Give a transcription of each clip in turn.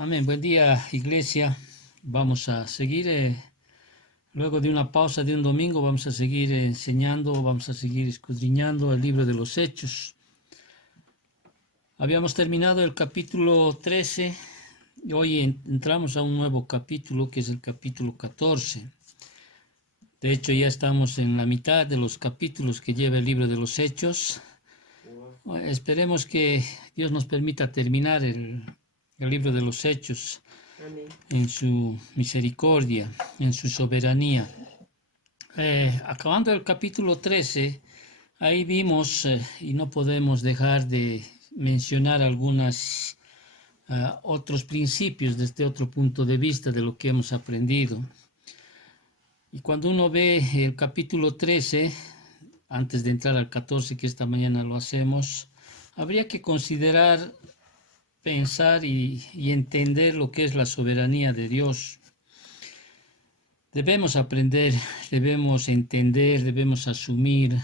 Amén. Buen día, iglesia. Vamos a seguir, luego de una pausa de un domingo, vamos a seguir enseñando, vamos a seguir escudriñando el libro de los Hechos. Habíamos terminado el capítulo 13 y hoy entramos a un nuevo capítulo que es el capítulo 14. De hecho, ya estamos en la mitad de los capítulos que lleva el libro de los Hechos. Esperemos que Dios nos permita terminar el libro de los Hechos. Amén. En su misericordia, en su soberanía. Acabando el capítulo 13, ahí vimos, y no podemos dejar de mencionar algunos otros principios desde otro punto de vista de lo que hemos aprendido. Y cuando uno ve el capítulo 13, antes de entrar al 14, que esta mañana lo hacemos, habría que considerar, pensar y entender lo que es la soberanía de Dios. Debemos aprender, debemos entender, debemos asumir.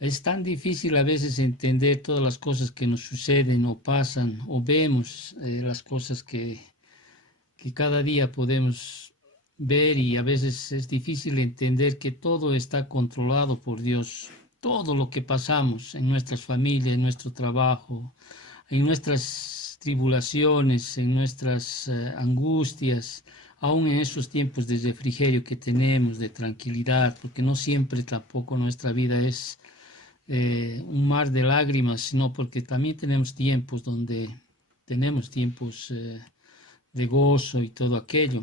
Es tan difícil a veces entender todas las cosas que nos suceden o pasan o vemos las cosas que cada día podemos ver, y a veces es difícil entender que todo está controlado por Dios. Todo lo que pasamos en nuestras familias, en nuestro trabajo, en nuestras tribulaciones, en nuestras angustias, aún en esos tiempos de refrigerio que tenemos, de tranquilidad, porque no siempre tampoco nuestra vida es un mar de lágrimas, sino porque también tenemos tiempos donde tenemos tiempos de gozo y todo aquello.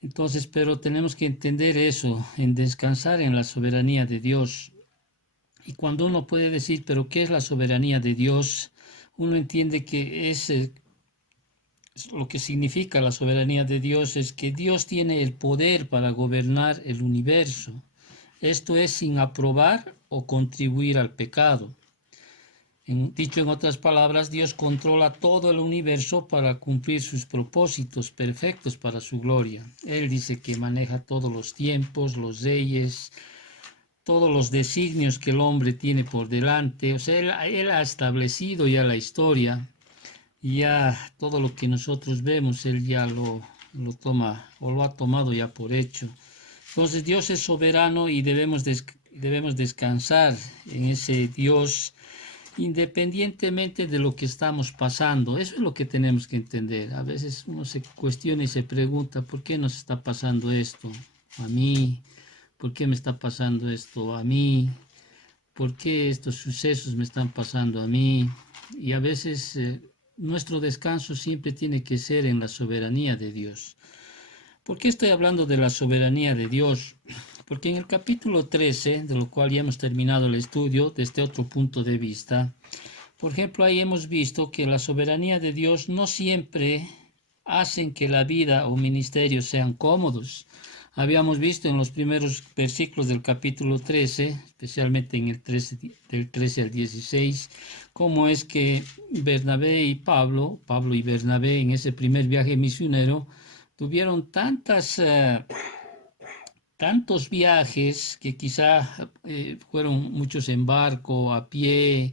Entonces, pero tenemos que entender eso, en descansar en la soberanía de Dios. Y cuando uno puede decir, pero ¿qué es la soberanía de Dios? Uno entiende que lo que significa la soberanía de Dios es que Dios tiene el poder para gobernar el universo. Esto es sin aprobar o contribuir al pecado. Dicho en otras palabras, Dios controla todo el universo para cumplir sus propósitos perfectos para su gloria. Él dice que maneja todos los tiempos, los reyes, todos los designios que el hombre tiene por delante. O sea, él ha establecido ya la historia, y ya todo lo que nosotros vemos, Él ya lo toma o lo ha tomado ya por hecho. Entonces Dios es soberano y debemos descansar en ese Dios independientemente de lo que estamos pasando. Eso es lo que tenemos que entender. A veces uno se cuestiona y se pregunta, ¿por qué nos está pasando esto a mí? ¿Por qué me está pasando esto a mí? ¿Por qué estos sucesos me están pasando a mí? Y a veces nuestro descanso siempre tiene que ser en la soberanía de Dios. ¿Por qué estoy hablando de la soberanía de Dios? Porque en el capítulo 13, de lo cual ya hemos terminado el estudio desde otro punto de vista, por ejemplo, ahí hemos visto que la soberanía de Dios no siempre hacen que la vida o ministerio sean cómodos. Habíamos visto en los primeros versículos del capítulo 13, especialmente en el 13, del 13 al 16, cómo es que Bernabé y Pablo y Bernabé en ese primer viaje misionero tuvieron tantos viajes que quizá fueron muchos en barco, a pie,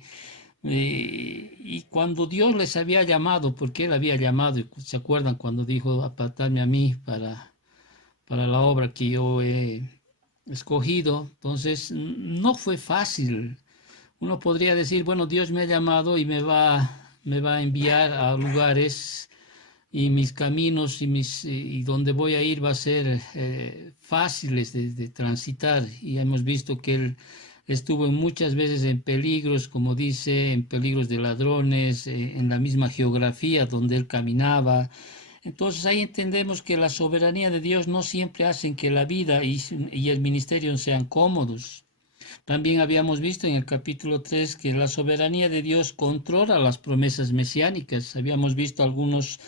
y cuando Dios les había llamado, porque Él había llamado, ¿se acuerdan cuando dijo apartadme a mí para la obra que yo he escogido? Entonces no fue fácil. Uno podría decir, bueno, Dios me ha llamado y me va a enviar a lugares, y mis caminos y donde voy a ir va a ser fáciles de transitar. Y hemos visto que Él estuvo muchas veces en peligros, como dice, en peligros de ladrones, en la misma geografía donde Él caminaba. Entonces ahí entendemos que la soberanía de Dios no siempre hace que la vida y el ministerio sean cómodos. También habíamos visto en el capítulo 3 que la soberanía de Dios controla las promesas mesiánicas. Habíamos visto algunas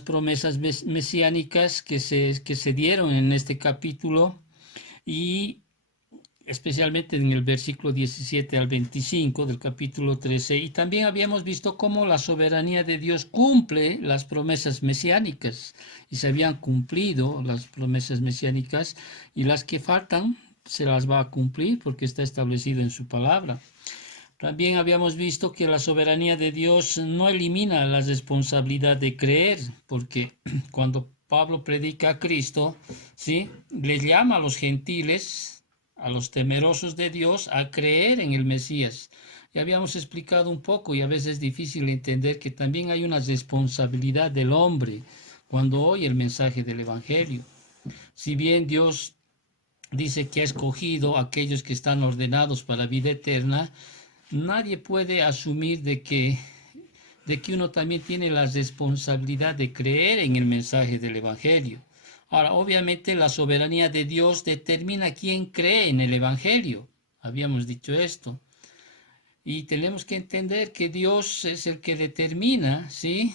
promesas mesiánicas que se dieron en este capítulo, y especialmente en el versículo 17 al 25 del capítulo 13, y también habíamos visto cómo la soberanía de Dios cumple las promesas mesiánicas, y se habían cumplido las promesas mesiánicas, y las que faltan se las va a cumplir porque está establecido en su palabra. También habíamos visto que la soberanía de Dios no elimina la responsabilidad de creer, porque cuando Pablo predica a Cristo, ¿sí?, le llama a los gentiles, a los temerosos de Dios, a creer en el Mesías. Ya habíamos explicado un poco y a veces es difícil entender que también hay una responsabilidad del hombre cuando oye el mensaje del Evangelio. Si bien Dios dice que ha escogido a aquellos que están ordenados para vida eterna, nadie puede asumir de que uno también tiene la responsabilidad de creer en el mensaje del Evangelio. Ahora, obviamente la soberanía de Dios determina quién cree en el Evangelio. Habíamos dicho esto. Y tenemos que entender que Dios es el que determina, ¿sí?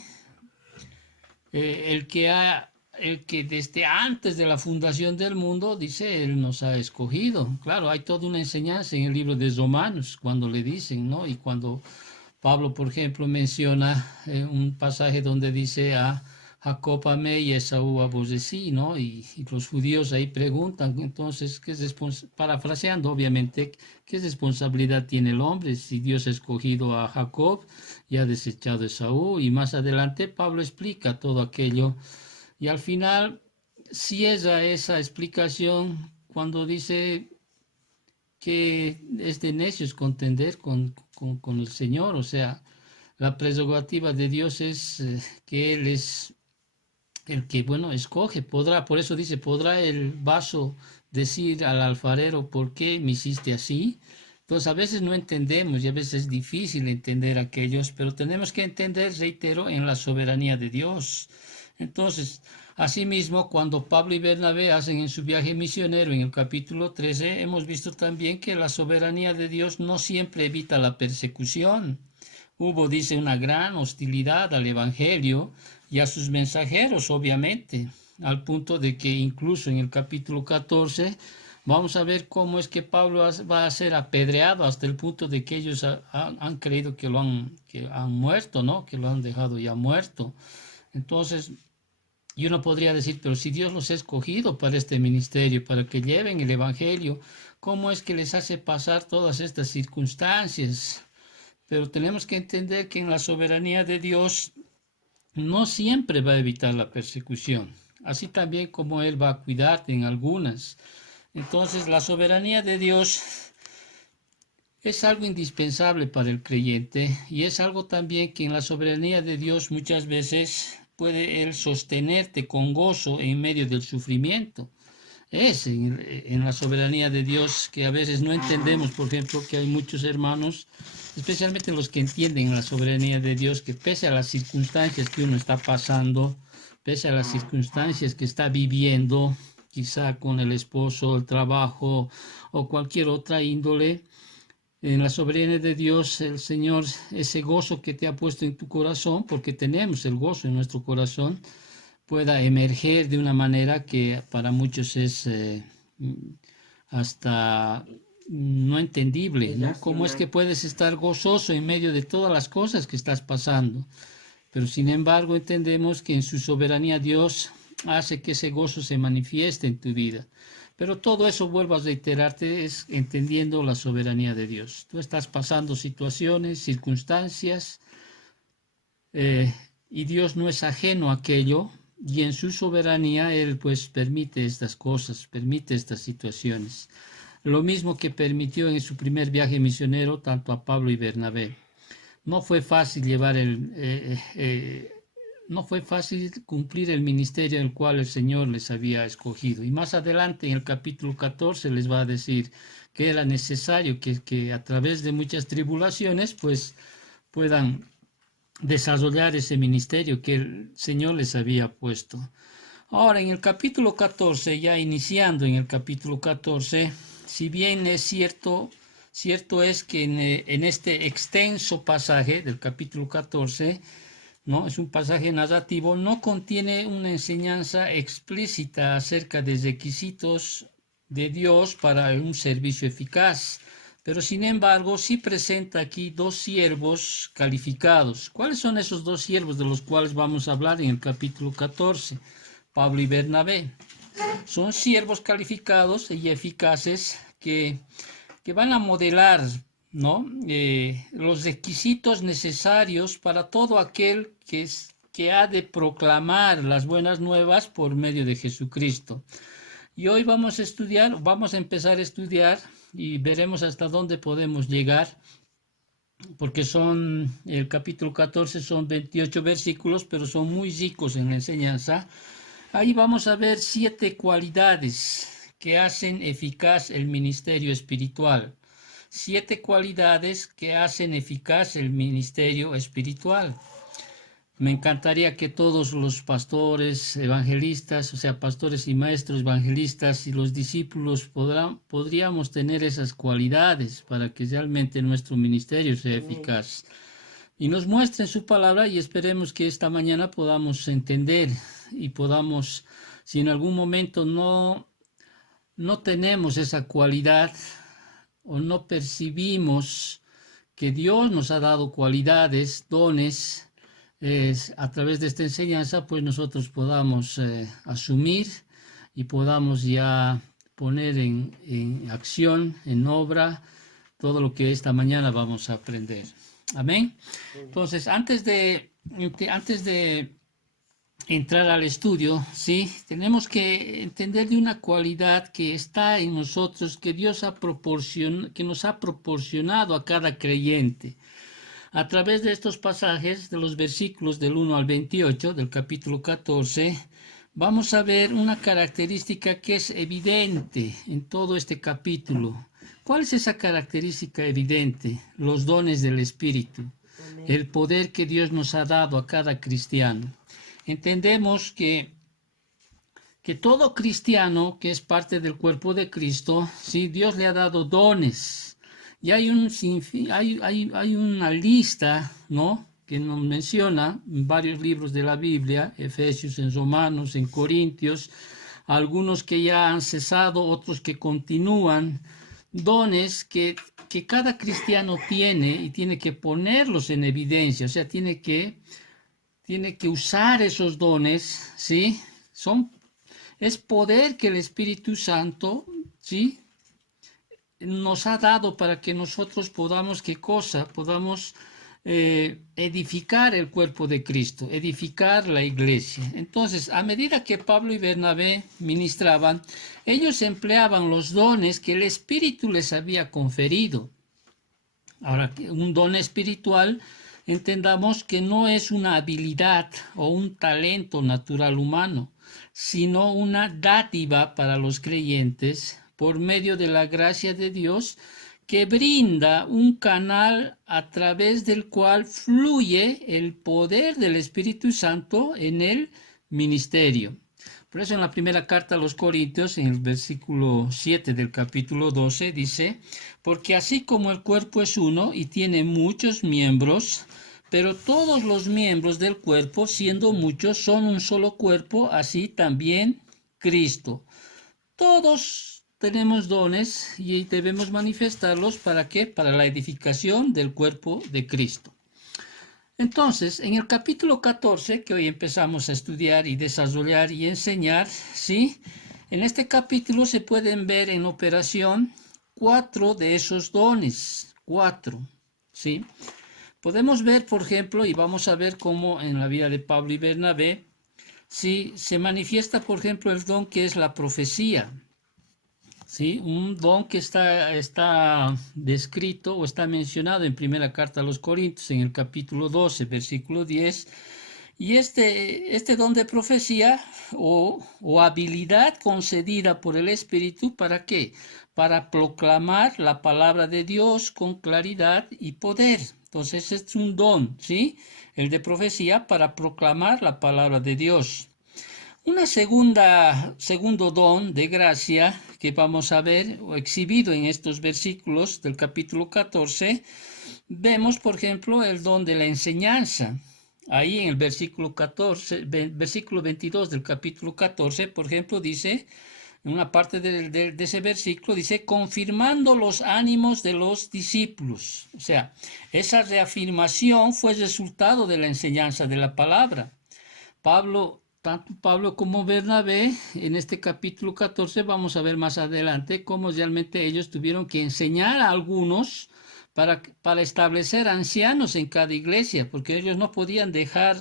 El que desde antes de la fundación del mundo, dice, Él nos ha escogido. Claro, hay toda una enseñanza en el libro de Romanos, cuando le dicen, ¿no? Y cuando Pablo, por ejemplo, menciona un pasaje donde dice a Jacob amé y Esaú aborrecí, ¿no? Y los judíos ahí preguntan, entonces, parafraseando, obviamente, ¿qué responsabilidad tiene el hombre si Dios ha escogido a Jacob y ha desechado a Esaú? Y más adelante Pablo explica todo aquello y al final cierra esa explicación cuando dice que es de necios contender con el Señor, o sea, la prerrogativa de Dios es que Él es el que, bueno, escoge, por eso dice, ¿podrá el vaso decir al alfarero, ¿por qué me hiciste así? Entonces a veces no entendemos y a veces es difícil entender aquellos, pero tenemos que entender, reitero, en la soberanía de Dios. Entonces, asimismo, cuando Pablo y Bernabé hacen en su viaje misionero en el capítulo 13, hemos visto también que la soberanía de Dios no siempre evita la persecución. Hubo, dice, una gran hostilidad al Evangelio y a sus mensajeros, obviamente, al punto de que incluso en el capítulo 14 vamos a ver cómo es que Pablo va a ser apedreado hasta el punto de que ellos han creído que han muerto, ¿no? Que lo han dejado ya muerto. Entonces, y uno podría decir, pero si Dios los ha escogido para este ministerio, para que lleven el Evangelio, ¿cómo es que les hace pasar todas estas circunstancias? Pero tenemos que entender que en la soberanía de Dios no siempre va a evitar la persecución, así también como Él va a cuidarte en algunas. Entonces, la soberanía de Dios es algo indispensable para el creyente y es algo también que en la soberanía de Dios muchas veces puede Él sostenerte con gozo en medio del sufrimiento. Es en la soberanía de Dios que a veces no entendemos, por ejemplo, que hay muchos hermanos, especialmente los que entienden la soberanía de Dios, que pese a las circunstancias que uno está pasando, pese a las circunstancias que está viviendo, quizá con el esposo, el trabajo o cualquier otra índole, en la soberanía de Dios, el Señor, ese gozo que te ha puesto en tu corazón, porque tenemos el gozo en nuestro corazón, pueda emerger de una manera que para muchos es hasta no entendible, ¿no? ¿Cómo es que puedes estar gozoso en medio de todas las cosas que estás pasando? Pero sin embargo entendemos que en su soberanía Dios hace que ese gozo se manifieste en tu vida. Pero todo eso, vuelvo a reiterarte, es entendiendo la soberanía de Dios. Tú estás pasando situaciones, circunstancias, y Dios no es ajeno a aquello, y en su soberanía Él pues permite estas cosas, permite estas situaciones. Lo mismo que permitió en su primer viaje misionero tanto a Pablo y Bernabé. No fue fácil no fue fácil cumplir el ministerio en el cual el Señor les había escogido. Y más adelante en el capítulo 14 les va a decir que era necesario que a través de muchas tribulaciones pues puedan desarrollar ese ministerio que el Señor les había puesto. Ahora, en el capítulo 14, ya iniciando en el capítulo 14, si bien es cierto es que en este extenso pasaje del capítulo 14, ¿no? Es un pasaje narrativo, no contiene una enseñanza explícita acerca de requisitos de Dios para un servicio eficaz, pero sin embargo sí presenta aquí dos siervos calificados. ¿Cuáles son esos dos siervos de los cuales vamos a hablar en el capítulo 14? Pablo y Bernabé. Son siervos calificados y eficaces que van a modelar ¿no? Los requisitos necesarios para todo aquel que ha de proclamar las buenas nuevas por medio de Jesucristo. Y hoy vamos a empezar a estudiar y veremos hasta dónde podemos llegar, porque el capítulo 14 son 28 versículos, pero son muy ricos en la enseñanza. Ahí vamos a ver 7 cualidades que hacen eficaz el ministerio espiritual. 7 cualidades que hacen eficaz el ministerio espiritual. Me encantaría que todos los pastores, evangelistas, o sea, pastores y maestros evangelistas y los discípulos podríamos tener esas cualidades para que realmente nuestro ministerio sea eficaz. Y nos muestre su palabra y esperemos que esta mañana podamos entender y podamos, si en algún momento no tenemos esa cualidad o no percibimos que Dios nos ha dado cualidades, dones, a través de esta enseñanza, pues nosotros podamos asumir y podamos ya poner en acción, en obra, todo lo que esta mañana vamos a aprender. Amén. Entonces, antes de entrar al estudio, ¿sí? Tenemos que entender de una cualidad que está en nosotros, que Dios que nos ha proporcionado a cada creyente. A través de estos pasajes, de los versículos del 1 al 28 del capítulo 14, vamos a ver una característica que es evidente en todo este capítulo. ¿Cuál es esa característica evidente? Los dones del Espíritu, el poder que Dios nos ha dado a cada cristiano. Entendemos que todo cristiano que es parte del cuerpo de Cristo, ¿sí? Dios le ha dado dones. Y hay una lista, ¿no?, que nos menciona en varios libros de la Biblia, Efesios, en Romanos, en Corintios, algunos que ya han cesado, otros que continúan, dones que cada cristiano tiene y tiene que ponerlos en evidencia, o sea, tiene que usar esos dones, ¿sí? Es poder que el Espíritu Santo, ¿sí?, nos ha dado para que nosotros podamos, ¿qué cosa? Podamos edificar el cuerpo de Cristo, edificar la iglesia. Entonces, a medida que Pablo y Bernabé ministraban, ellos empleaban los dones que el Espíritu les había conferido. Ahora, un don espiritual, entendamos que no es una habilidad o un talento natural humano, sino una dádiva para los creyentes por medio de la gracia de Dios, que brinda un canal a través del cual fluye el poder del Espíritu Santo en el ministerio. Por eso en la primera carta a los Corintios, en el versículo 7 del capítulo 12, dice: porque así como el cuerpo es uno y tiene muchos miembros, pero todos los miembros del cuerpo, siendo muchos, son un solo cuerpo, así también Cristo. Todos tenemos dones y debemos manifestarlos, ¿para qué? Para la edificación del cuerpo de Cristo. Entonces, en el capítulo 14, que hoy empezamos a estudiar y desarrollar y enseñar, ¿sí?, en este capítulo se pueden ver en operación 4 de esos dones, 4, ¿sí? Podemos ver, por ejemplo, y vamos a ver cómo en la vida de Pablo y Bernabé, ¿sí?, se manifiesta, por ejemplo, el don que es la profecía. ¿Sí? Un don que está descrito o está mencionado en primera carta a los Corintios, en el capítulo 12, versículo 10, y este don de profecía o habilidad concedida por el Espíritu, ¿para qué? Para proclamar la palabra de Dios con claridad y poder. Entonces es un don, ¿sí?, el de profecía, para proclamar la palabra de Dios. Segundo don de gracia que vamos a ver exhibido en estos versículos del capítulo 14, vemos, por ejemplo, el don de la enseñanza. Ahí en el versículo 22 del capítulo 14, por ejemplo, dice, en una parte de ese versículo, dice: confirmando los ánimos de los discípulos. O sea, esa reafirmación fue resultado de la enseñanza de la palabra. Tanto Pablo como Bernabé, en este capítulo 14, vamos a ver más adelante cómo realmente ellos tuvieron que enseñar a algunos para establecer ancianos en cada iglesia, porque ellos no podían dejar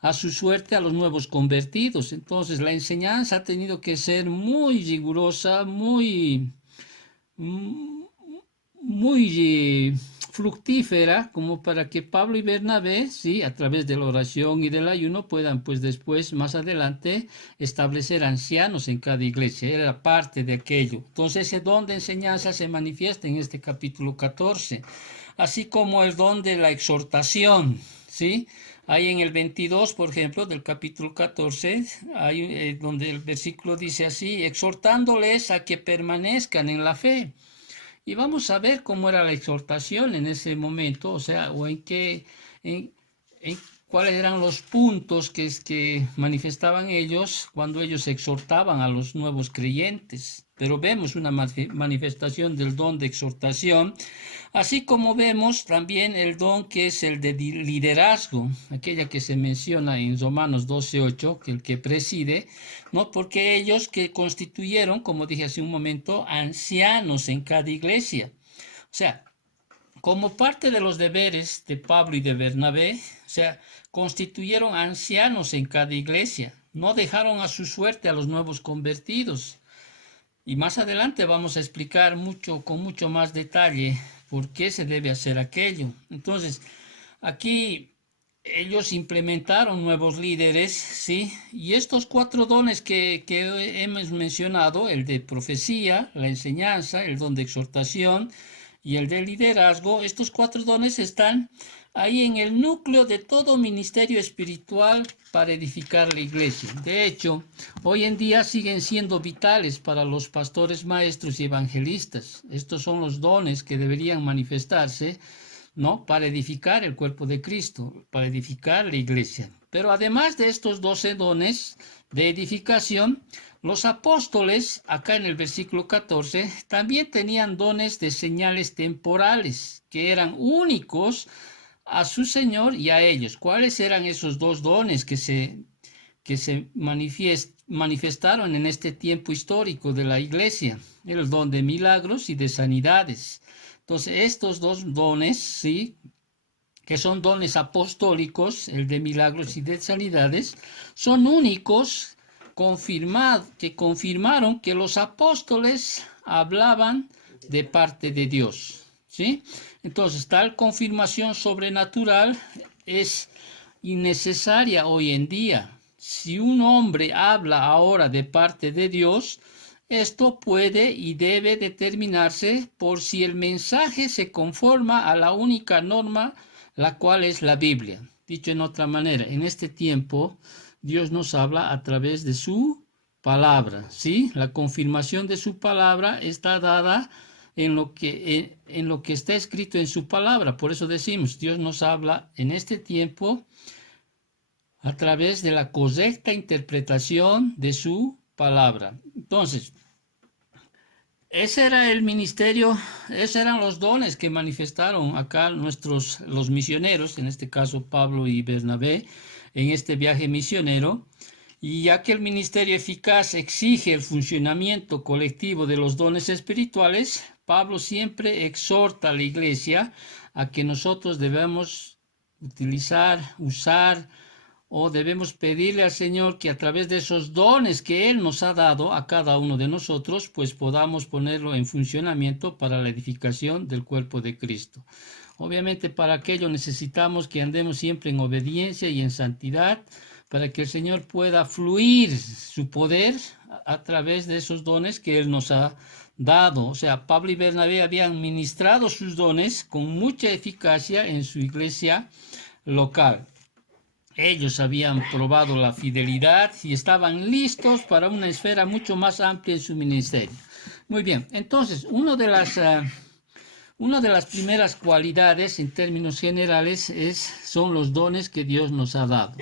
a su suerte a los nuevos convertidos. Entonces la enseñanza ha tenido que ser muy rigurosa, muy fructífera, como para que Pablo y Bernabé, sí, a través de la oración y del ayuno, puedan pues después, más adelante, establecer ancianos en cada iglesia. Era parte de aquello. Entonces ese don de enseñanza se manifiesta en este capítulo 14, así como el don de la exhortación, ¿sí? Hay en el 22, por ejemplo, del capítulo 14, hay donde el versículo dice así: exhortándoles a que permanezcan en la fe. Y vamos a ver cómo era la exhortación en ese momento, o sea, o en cuáles eran los puntos que manifestaban ellos cuando ellos exhortaban a los nuevos creyentes. Pero vemos una manifestación del don de exhortación, así como vemos también el don que es el de liderazgo, aquella que se menciona en Romanos 12:8, que el que preside, ¿no? Porque ellos que constituyeron, como dije hace un momento, ancianos en cada iglesia. O sea, como parte de los deberes de Pablo y de Bernabé, o sea, constituyeron ancianos en cada iglesia. No dejaron a su suerte a los nuevos convertidos. Y más adelante vamos a explicar con mucho más detalle por qué se debe hacer aquello. Entonces, aquí ellos implementaron nuevos líderes, ¿sí? Y estos 4 dones que hemos mencionado, el de profecía, la enseñanza, el don de exhortación y el de liderazgo, estos 4 dones están ahí en el núcleo de todo ministerio espiritual para edificar la iglesia. De hecho, hoy en día siguen siendo vitales para los pastores, maestros y evangelistas. Estos son los dones que deberían manifestarse, ¿no? Para edificar el cuerpo de Cristo, para edificar la iglesia. Pero además de estos 12 dones de edificación, los apóstoles, acá en el versículo 14, también tenían dones de señales temporales, que eran únicos a su Señor y a ellos. ¿Cuáles eran esos 2 dones que se manifestaron en este tiempo histórico de la iglesia? El don de milagros y de sanidades. Entonces, estos 2 dones, ¿sí?, que son dones apostólicos, el de milagros y de sanidades, son únicos, que confirmaron que los apóstoles hablaban de parte de Dios, ¿sí? Entonces, tal confirmación sobrenatural es innecesaria hoy en día. Si un hombre habla ahora de parte de Dios, esto puede y debe determinarse por si el mensaje se conforma a la única norma, la cual es la Biblia. Dicho en otra manera, en este tiempo Dios nos habla a través de su palabra, ¿sí? La confirmación de su palabra está dada en lo que está escrito en su palabra. Por eso decimos, Dios nos habla en este tiempo a través de la correcta interpretación de su palabra. Entonces, ese era el ministerio, esos eran los dones que manifestaron acá los misioneros, en este caso Pablo y Bernabé, en este viaje misionero. Y ya que el ministerio eficaz exige el funcionamiento colectivo de los dones espirituales, Pablo siempre exhorta a la iglesia a que nosotros debemos usar, o debemos pedirle al Señor que a través de esos dones que Él nos ha dado a cada uno de nosotros, pues podamos ponerlo en funcionamiento para la edificación del cuerpo de Cristo. Obviamente para aquello necesitamos que andemos siempre en obediencia y en santidad, para que el Señor pueda fluir su poder a través de esos dones que Él nos ha dado. O sea, Pablo y Bernabé habían ministrado sus dones con mucha eficacia en su iglesia local. Ellos habían probado la fidelidad y estaban listos para una esfera mucho más amplia en su ministerio. Muy bien, entonces, una de las primeras cualidades en términos generales son los dones que Dios nos ha dado.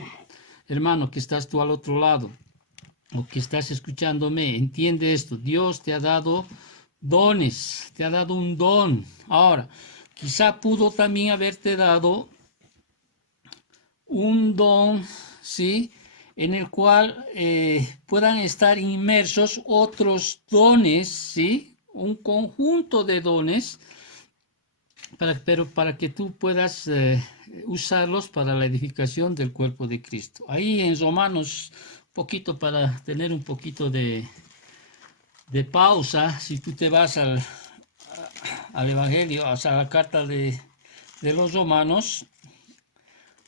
Hermano, que estás tú al otro lado o que estás escuchándome, entiende esto. Dios te ha dado dones, te ha dado un don. Ahora, quizá pudo también haberte dado un don, ¿sí?, en el cual puedan estar inmersos otros dones, ¿sí?, un conjunto de dones pero para que tú puedas usarlos para la edificación del cuerpo de Cristo. Ahí en Romanos, poquito para tener un poquito de pausa, si tú te vas al Evangelio, o sea, a la carta de los Romanos,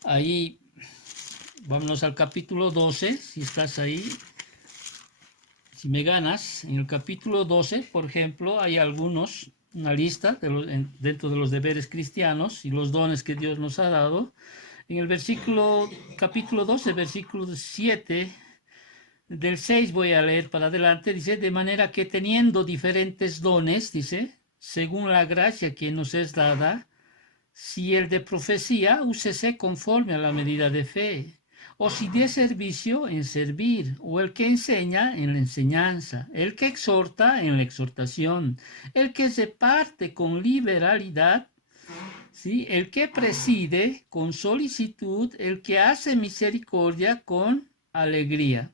ahí vámonos al capítulo 12, si estás ahí, si me ganas, en el capítulo 12, por ejemplo, hay una lista dentro de los deberes cristianos y los dones que Dios nos ha dado. En el capítulo 12, versículo 7, del 6 voy a leer para adelante, dice, de manera que teniendo diferentes dones, dice, según la gracia que nos es dada, si el de profecía, úsese conforme a la medida de fe, o si de servicio, en servir, o el que enseña, en la enseñanza, el que exhorta, en la exhortación, el que reparte con liberalidad, ¿sí? El que preside con solicitud, el que hace misericordia con alegría.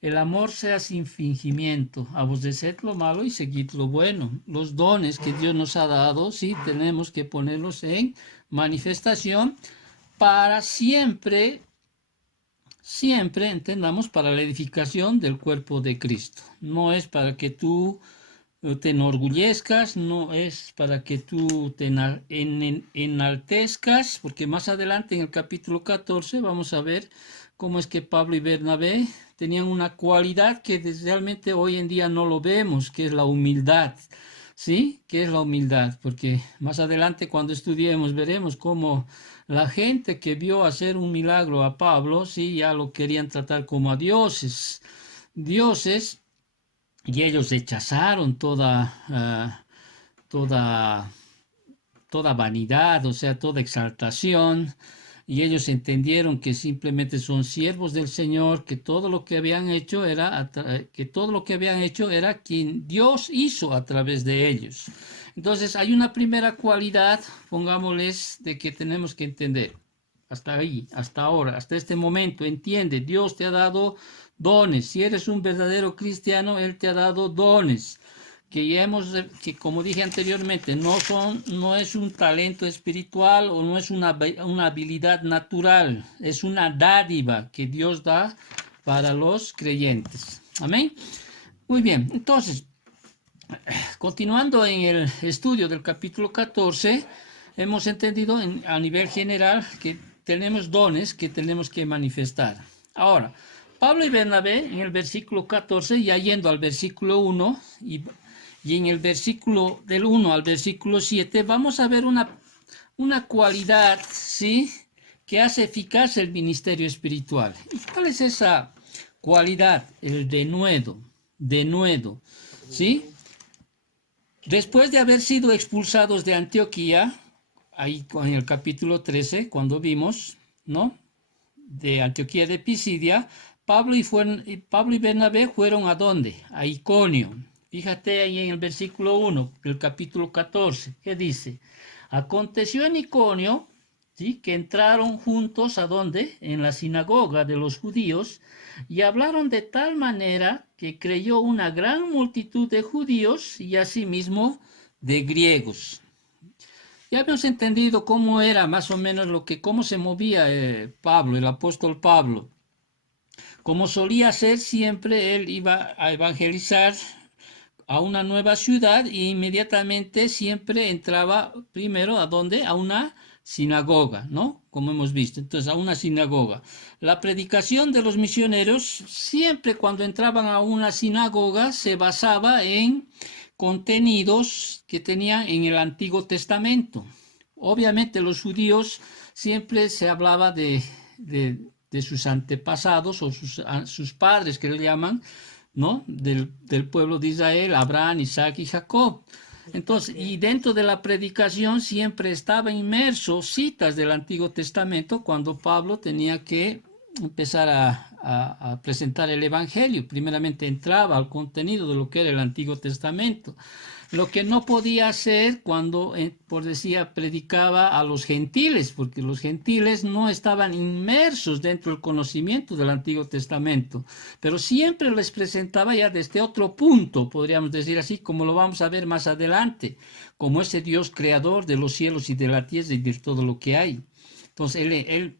El amor sea sin fingimiento, aborreced lo malo y seguid lo bueno. Los dones que Dios nos ha dado, sí, tenemos que ponerlos en manifestación para siempre, entendamos, para la edificación del cuerpo de Cristo. No es para que tú te enorgullezcas, no es para que tú te enaltezcas, porque más adelante en el capítulo 14 vamos a ver cómo es que Pablo y Bernabé tenían una cualidad que realmente hoy en día no lo vemos, que es la humildad. ¿Sí? ¿Qué es la humildad? Porque más adelante cuando estudiemos veremos cómo la gente que vio hacer un milagro a Pablo, sí, ya lo querían tratar como a dioses. Dioses, y ellos rechazaron toda vanidad, o sea, toda exaltación, y ellos entendieron que simplemente son siervos del Señor, que todo lo que habían hecho era quien Dios hizo a través de ellos. Entonces hay una primera cualidad, pongámosles, de que tenemos que entender. Hasta ahí, hasta ahora, hasta este momento, entiende, Dios te ha dado dones. Si eres un verdadero cristiano, Él te ha dado dones. Que como dije anteriormente, no es un talento espiritual o no es una habilidad natural, es una dádiva que Dios da para los creyentes. Amén. Muy bien, entonces, continuando en el estudio del capítulo 14, hemos entendido a nivel general que tenemos dones que tenemos que manifestar. Ahora, Pablo y Bernabé en el versículo 14, ya yendo al versículo 1 y en el versículo del 1 al versículo 7, vamos a ver una cualidad, ¿sí?, que hace eficaz el ministerio espiritual. ¿Y cuál es esa cualidad? El denuedo, ¿sí? Después de haber sido expulsados de Antioquía, ahí en el capítulo 13, cuando vimos, ¿no?, de Antioquía de Pisidia, Pablo y Bernabé fueron ¿a dónde? A Iconio. Fíjate ahí en el versículo 1 del capítulo 14, ¿qué dice? Aconteció en Iconio, ¿sí?, que entraron juntos ¿a dónde? En la sinagoga de los judíos, y hablaron de tal manera que creyó una gran multitud de judíos y asimismo de griegos. Ya hemos entendido cómo era más o menos cómo se movía Pablo, el apóstol Pablo. Como solía hacer siempre, él iba a evangelizar a una nueva ciudad e inmediatamente siempre entraba primero ¿a dónde? A una sinagoga, ¿no? Como hemos visto, entonces a una sinagoga. La predicación de los misioneros siempre cuando entraban a una sinagoga se basaba en contenidos que tenían en el Antiguo Testamento. Obviamente los judíos siempre se hablaba de sus antepasados o sus padres que le llaman, ¿no?, del pueblo de Israel, Abraham, Isaac y Jacob. Entonces, y dentro de la predicación siempre estaba inmerso citas del Antiguo Testamento cuando Pablo tenía que empezar a presentar el Evangelio. Primeramente entraba al contenido de lo que era el Antiguo Testamento. Lo que no podía hacer cuando, por decía, predicaba a los gentiles, porque los gentiles no estaban inmersos dentro del conocimiento del Antiguo Testamento, pero siempre les presentaba ya desde otro punto, podríamos decir así, como lo vamos a ver más adelante, como ese Dios creador de los cielos y de la tierra y de todo lo que hay. Entonces, él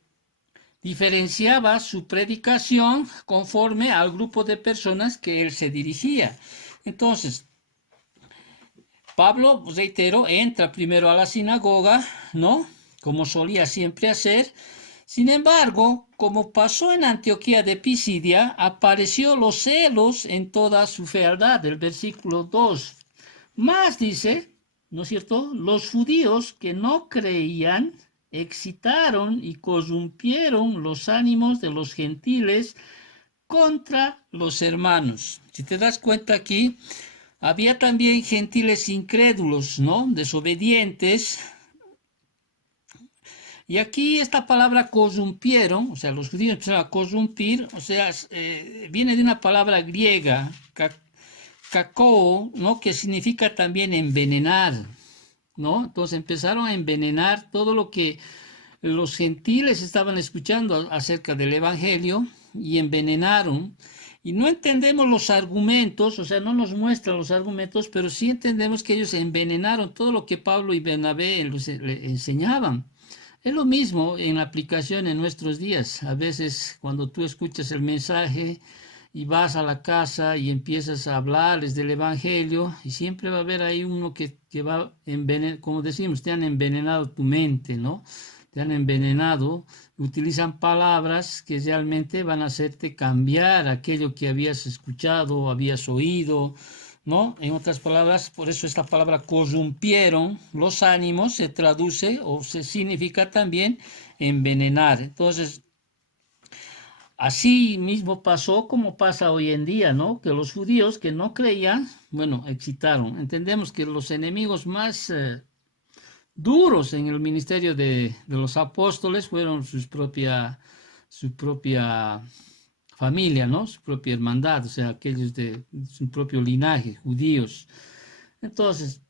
diferenciaba su predicación conforme al grupo de personas que él se dirigía. Entonces, Pablo, reitero, entra primero a la sinagoga, ¿no? Como solía siempre hacer. Sin embargo, como pasó en Antioquía de Pisidia, apareció los celos en toda su fealdad, el versículo 2. Más dice, ¿no es cierto? Los judíos que no creían excitaron y corrompieron los ánimos de los gentiles contra los hermanos. Si te das cuenta aquí, había también gentiles incrédulos, ¿no? Desobedientes. Y aquí esta palabra corrompieron, o sea, los judíos empezaron a corrompir, o sea, viene de una palabra griega, kakoo, ¿no? Que significa también envenenar, ¿no? Entonces empezaron a envenenar todo lo que los gentiles estaban escuchando acerca del Evangelio y envenenaron. Y no entendemos los argumentos, o sea, no nos muestran los argumentos, pero sí entendemos que ellos envenenaron todo lo que Pablo y Bernabé le enseñaban. Es lo mismo en la aplicación en nuestros días. A veces cuando tú escuchas el mensaje y vas a la casa y empiezas a hablarles del Evangelio, y siempre va a haber ahí uno que va a envenenar, como decimos, te han envenenado tu mente, ¿no? Te han envenenado, utilizan palabras que realmente van a hacerte cambiar aquello que habías escuchado, habías oído, ¿no? En otras palabras, por eso esta palabra corrompieron los ánimos se traduce o se significa también envenenar. Entonces, así mismo pasó como pasa hoy en día, ¿no? Que los judíos que no creían, bueno, excitaron. Entendemos que los enemigos más duros en el ministerio de los apóstoles fueron su propia familia, ¿no? Su propia hermandad, o sea, aquellos de su propio linaje, judíos. Entonces,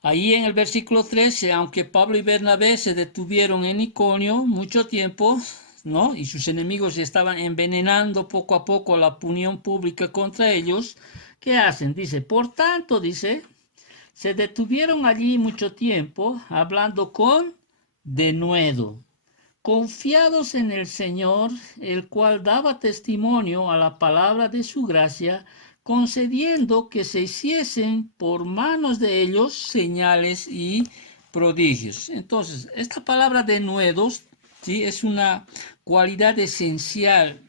ahí en el versículo 13, aunque Pablo y Bernabé se detuvieron en Iconio mucho tiempo, ¿no? Y sus enemigos estaban envenenando poco a poco la opinión pública contra ellos, ¿qué hacen? Dice, por tanto, dice, se detuvieron allí mucho tiempo, hablando con denuedo, confiados en el Señor, el cual daba testimonio a la palabra de su gracia, concediendo que se hiciesen por manos de ellos señales y prodigios. Entonces, esta palabra denuedos, ¿sí? Es una cualidad esencial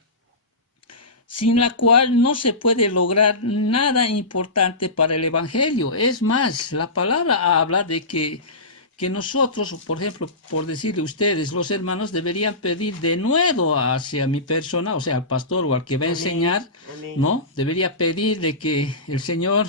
sin la cual no se puede lograr nada importante para el Evangelio. Es más, la palabra habla de que nosotros, por ejemplo, por decirle a ustedes, los hermanos deberían pedir de nuevo hacia mi persona, o sea, al pastor o al que va a enseñar, Amén. ¿no? Debería pedirle que el Señor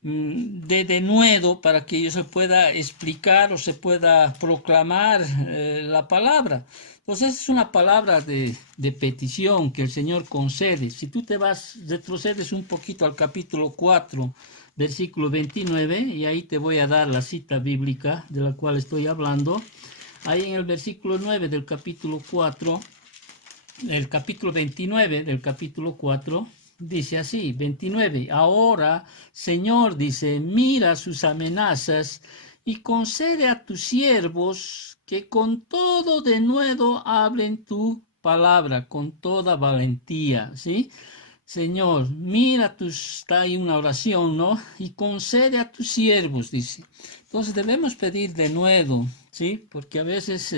dé de nuevo para que yo se pueda explicar o se pueda proclamar la palabra. Entonces es una palabra de petición que el Señor concede. Si tú te vas, retrocedes un poquito al capítulo 4, versículo 29, y ahí te voy a dar la cita bíblica de la cual estoy hablando. Ahí en el versículo 9 del capítulo 4, el capítulo 29 del capítulo 4, dice así, 29, ahora, Señor, dice, mira sus amenazas y concede a tus siervos que con todo denuedo hablen tu palabra, con toda valentía, ¿sí? Señor, mira está ahí una oración, ¿no? Y concede a tus siervos, dice. Entonces debemos pedir de nuevo, ¿sí? Porque a veces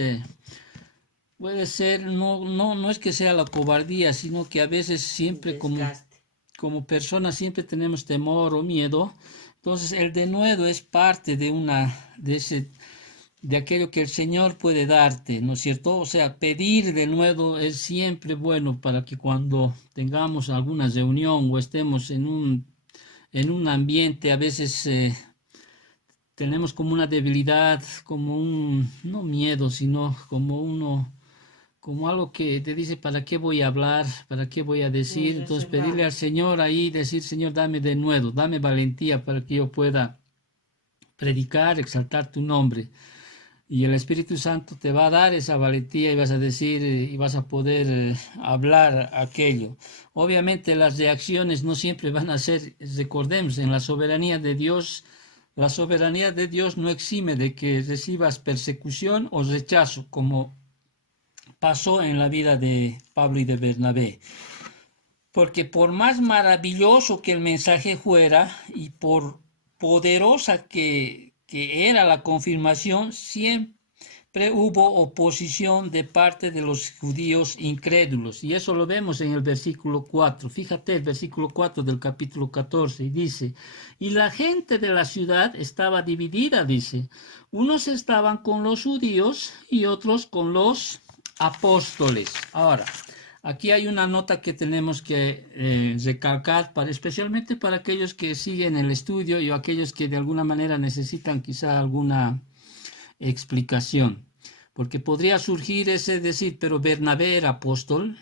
puede ser, no es que sea la cobardía, sino que a veces siempre Desgaste. como personas siempre tenemos temor o miedo. Entonces el denuedo es parte de aquello que el Señor puede darte, ¿no es cierto? O sea, pedir de nuevo es siempre bueno para que cuando tengamos alguna reunión o estemos en un ambiente, a veces tenemos como una debilidad, como no miedo, sino como algo que te dice, ¿para qué voy a hablar? ¿Para qué voy a decir? Entonces pedirle al Señor ahí, decir, Señor, dame de nuevo, dame valentía para que yo pueda predicar, exaltar tu nombre. Y el Espíritu Santo te va a dar esa valentía y vas a decir y vas a poder hablar aquello. Obviamente las reacciones no siempre van a ser, recordemos, en la soberanía de Dios no exime de que recibas persecución o rechazo, como pasó en la vida de Pablo y de Bernabé. Porque por más maravilloso que el mensaje fuera y por poderosa que era la confirmación, siempre hubo oposición de parte de los judíos incrédulos. Y eso lo vemos en el versículo 4. Fíjate el versículo 4 del capítulo 14 y dice, y la gente de la ciudad estaba dividida, dice. Unos estaban con los judíos y otros con los apóstoles. Ahora, aquí hay una nota que tenemos que recalcar, especialmente para aquellos que siguen el estudio y aquellos que de alguna manera necesitan quizá alguna explicación. Porque podría surgir ese decir, pero Bernabé era apóstol.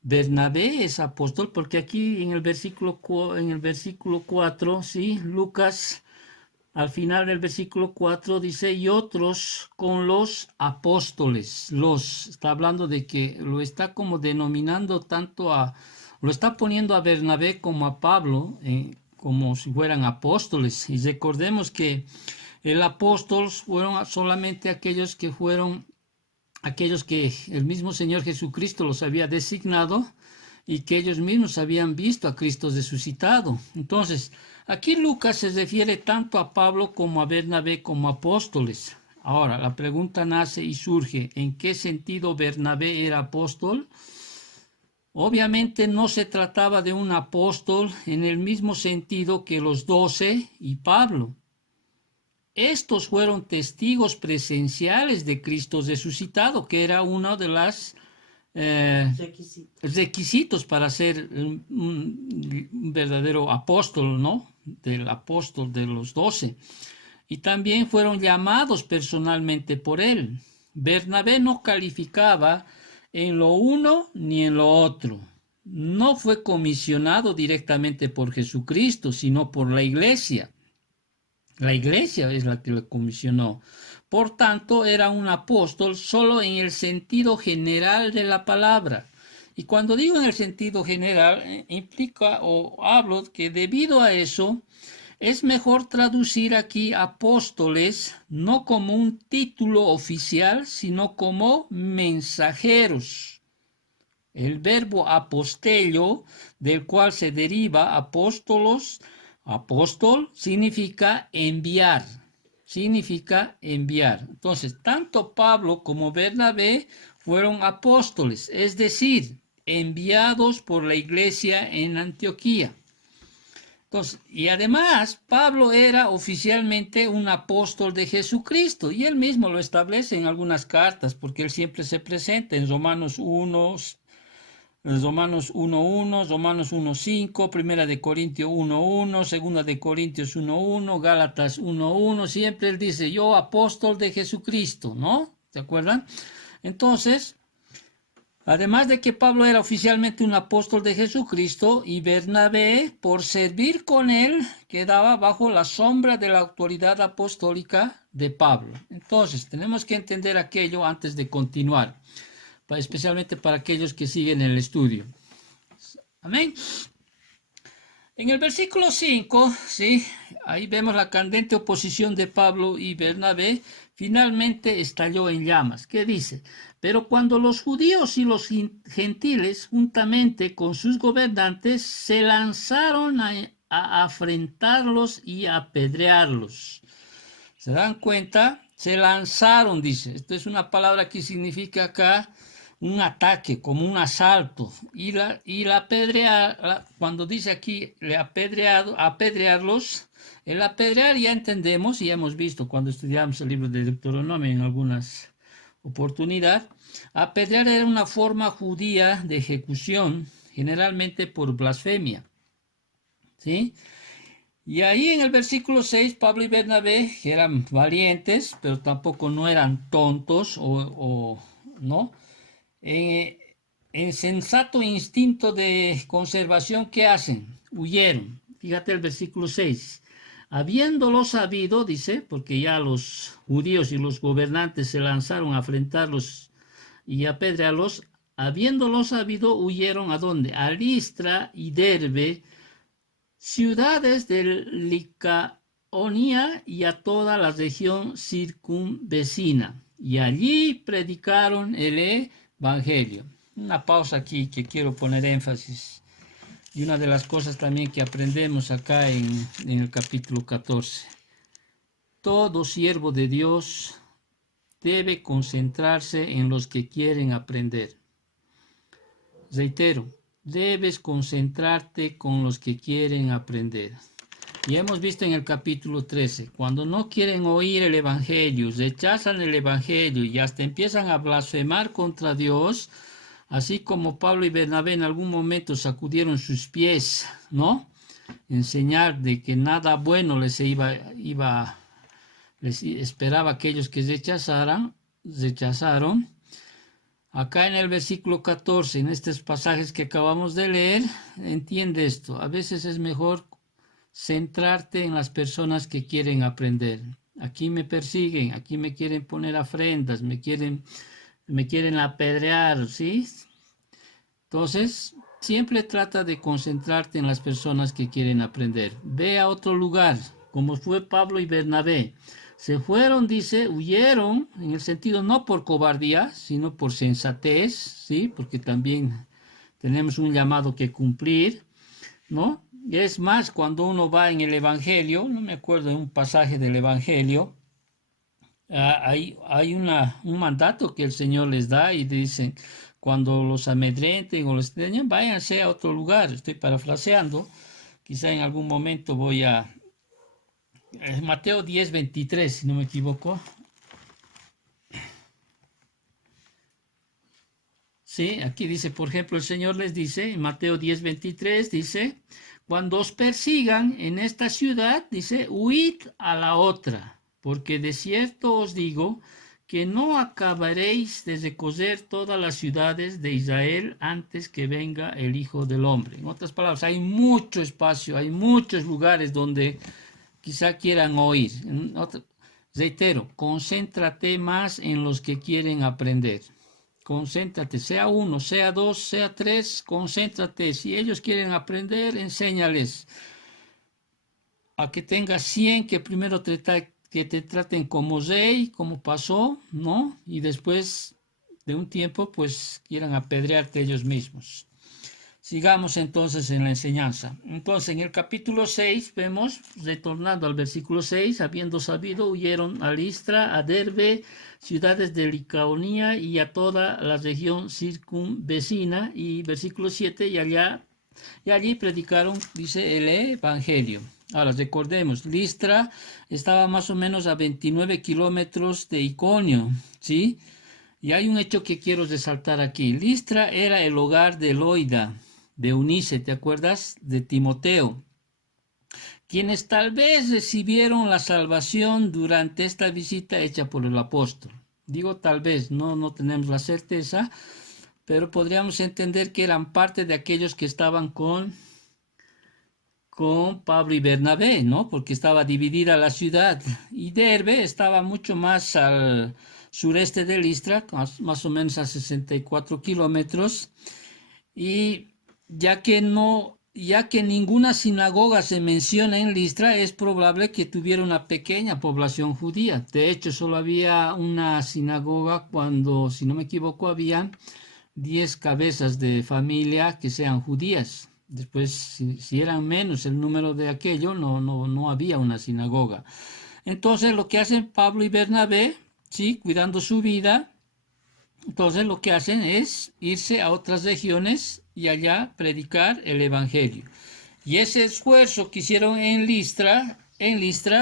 Bernabé es apóstol porque aquí en el versículo 4, ¿sí? Lucas al final del versículo 4 dice, y otros con los apóstoles. Está hablando de que lo está como denominando lo está poniendo a Bernabé como a Pablo, como si fueran apóstoles. Y recordemos que el apóstol fueron solamente aquellos que el mismo Señor Jesucristo los había designado y que ellos mismos habían visto a Cristo resucitado. Entonces, aquí Lucas se refiere tanto a Pablo como a Bernabé como apóstoles. Ahora, la pregunta nace y surge, ¿en qué sentido Bernabé era apóstol? Obviamente no se trataba de un apóstol en el mismo sentido que los 12 y Pablo. Estos fueron testigos presenciales de Cristo resucitado, que era uno de los requisitos para ser un verdadero apóstol, ¿no? Del apóstol de los 12. Y también fueron llamados personalmente por él. Bernabé no calificaba en lo uno ni en lo otro. No fue comisionado directamente por Jesucristo, sino por la iglesia. La iglesia es la que lo comisionó. Por tanto, era un apóstol solo en el sentido general de la palabra. Y cuando digo en el sentido general, implica o hablo que debido a eso, es mejor traducir aquí apóstoles no como un título oficial, sino como mensajeros. El verbo apostello, del cual se deriva apóstolos, apóstol, significa enviar. Entonces, tanto Pablo como Bernabé fueron apóstoles, es decir, enviados por la iglesia en Antioquía. Entonces, y además, Pablo era oficialmente un apóstol de Jesucristo, y él mismo lo establece en algunas cartas, porque él siempre se presenta en Romanos 1, Romanos 1.1, Romanos 1.5, Primera de Corintios 1.1, Segunda de Corintios 1.1, Gálatas 1.1, siempre él dice, yo apóstol de Jesucristo, ¿no? ¿Se acuerdan? Entonces, además de que Pablo era oficialmente un apóstol de Jesucristo y Bernabé, por servir con él, quedaba bajo la sombra de la autoridad apostólica de Pablo. Entonces, tenemos que entender aquello antes de continuar, especialmente para aquellos que siguen el estudio. Amén. En el versículo 5, ¿sí? Ahí vemos la candente oposición de Pablo y Bernabé, finalmente estalló en llamas. ¿Qué dice? Pero cuando los judíos y los gentiles, juntamente con sus gobernantes, se lanzaron a afrentarlos y a apedrearlos. ¿Se dan cuenta? Se lanzaron, dice. Esto es una palabra que significa acá un ataque, como un asalto. Y la apedrear, cuando dice aquí apedrearlos, el apedrear ya entendemos y hemos visto cuando estudiamos el libro de Deuteronomio en algunas oportunidades. Apedrear era una forma judía de ejecución, generalmente por blasfemia. ¿Sí? Y ahí en el versículo 6, Pablo y Bernabé, que eran valientes, pero tampoco no eran tontos o ¿no? En, en sensato instinto de conservación, ¿qué hacen? Huyeron. Fíjate el versículo 6. Habiéndolo sabido, dice, porque ya los judíos y los gobernantes se lanzaron a afrentarlos y apedrearlos, habiéndolo sabido, huyeron ¿a dónde? A Listra y Derbe, ciudades de Licaonia y a toda la región circunvecina. Y allí predicaron el Evangelio. Una pausa aquí que quiero poner énfasis. Y una de las cosas también que aprendemos acá en el capítulo 14. Todo siervo de Dios debe concentrarse en los que quieren aprender. Reitero, debes concentrarte con los que quieren aprender. Y hemos visto en el capítulo 13, cuando no quieren oír el Evangelio, rechazan el Evangelio y hasta empiezan a blasfemar contra Dios, así como Pablo y Bernabé en algún momento sacudieron sus pies, ¿no? Enseñar de que nada bueno les esperaba a aquellos que rechazaron. Acá en el versículo 14, en estos pasajes que acabamos de leer, entiende esto. A veces es mejor centrarte en las personas que quieren aprender. Aquí me persiguen, aquí me quieren poner afrentas, me quieren apedrear, ¿sí? Entonces, siempre trata de concentrarte en las personas que quieren aprender. Ve a otro lugar, como fue Pablo y Bernabé. Se fueron, dice, huyeron, en el sentido no por cobardía, sino por sensatez, ¿sí? Porque también tenemos un llamado que cumplir, ¿no? Es más, cuando uno va en el Evangelio, no me acuerdo de un pasaje del Evangelio, hay un mandato que el Señor les da y dicen, cuando los amedrenten o los dañen, váyanse a otro lugar. Estoy parafraseando, quizá en algún momento voy a... Mateo 10:23, si no me equivoco. Sí, aquí dice, por ejemplo, el Señor les dice, en Mateo 10:23, dice, cuando os persigan en esta ciudad, dice, huid a la otra, porque de cierto os digo que no acabaréis de recorrer todas las ciudades de Israel antes que venga el Hijo del Hombre. En otras palabras, hay mucho espacio, hay muchos lugares donde quizá quieran oír. Reitero, concéntrate más en los que quieren aprender. Concéntrate, sea uno, sea dos, sea tres, concéntrate. Si ellos quieren aprender, enséñales. A que tengas 100, que primero que te traten como rey, como pasó, ¿no? Y después de un tiempo, pues quieran apedrearte ellos mismos. Sigamos entonces en la enseñanza. Entonces, en el capítulo 6 vemos, retornando al versículo 6, habiendo sabido, huyeron a Listra, a Derbe, ciudades de Licaonía y a toda la región circunvecina. Y versículo 7, y allí predicaron, dice, el Evangelio. Ahora, recordemos, Listra estaba más o menos a 29 kilómetros de Iconio, ¿sí? Y hay un hecho que quiero resaltar aquí. Listra era el hogar de Loida, de Eunice, ¿te acuerdas? De Timoteo, quienes tal vez recibieron la salvación durante esta visita hecha por el apóstol. Digo tal vez, no tenemos la certeza, pero podríamos entender que eran parte de aquellos que estaban con Pablo y Bernabé, ¿no? Porque estaba dividida la ciudad. Y Derbe estaba mucho más al sureste de Listra, más o menos a 64 kilómetros. Y ya que ninguna sinagoga se menciona en Listra, es probable que tuviera una pequeña población judía. De hecho, solo había una sinagoga cuando, si no me equivoco, había 10 cabezas de familia que sean judías. Después, si eran menos el número de aquello, no había una sinagoga. Entonces, lo que hacen Pablo y Bernabé, ¿sí? Cuidando su vida, entonces lo que hacen es irse a otras regiones y allá predicar el Evangelio. Y ese esfuerzo que hicieron en Listra,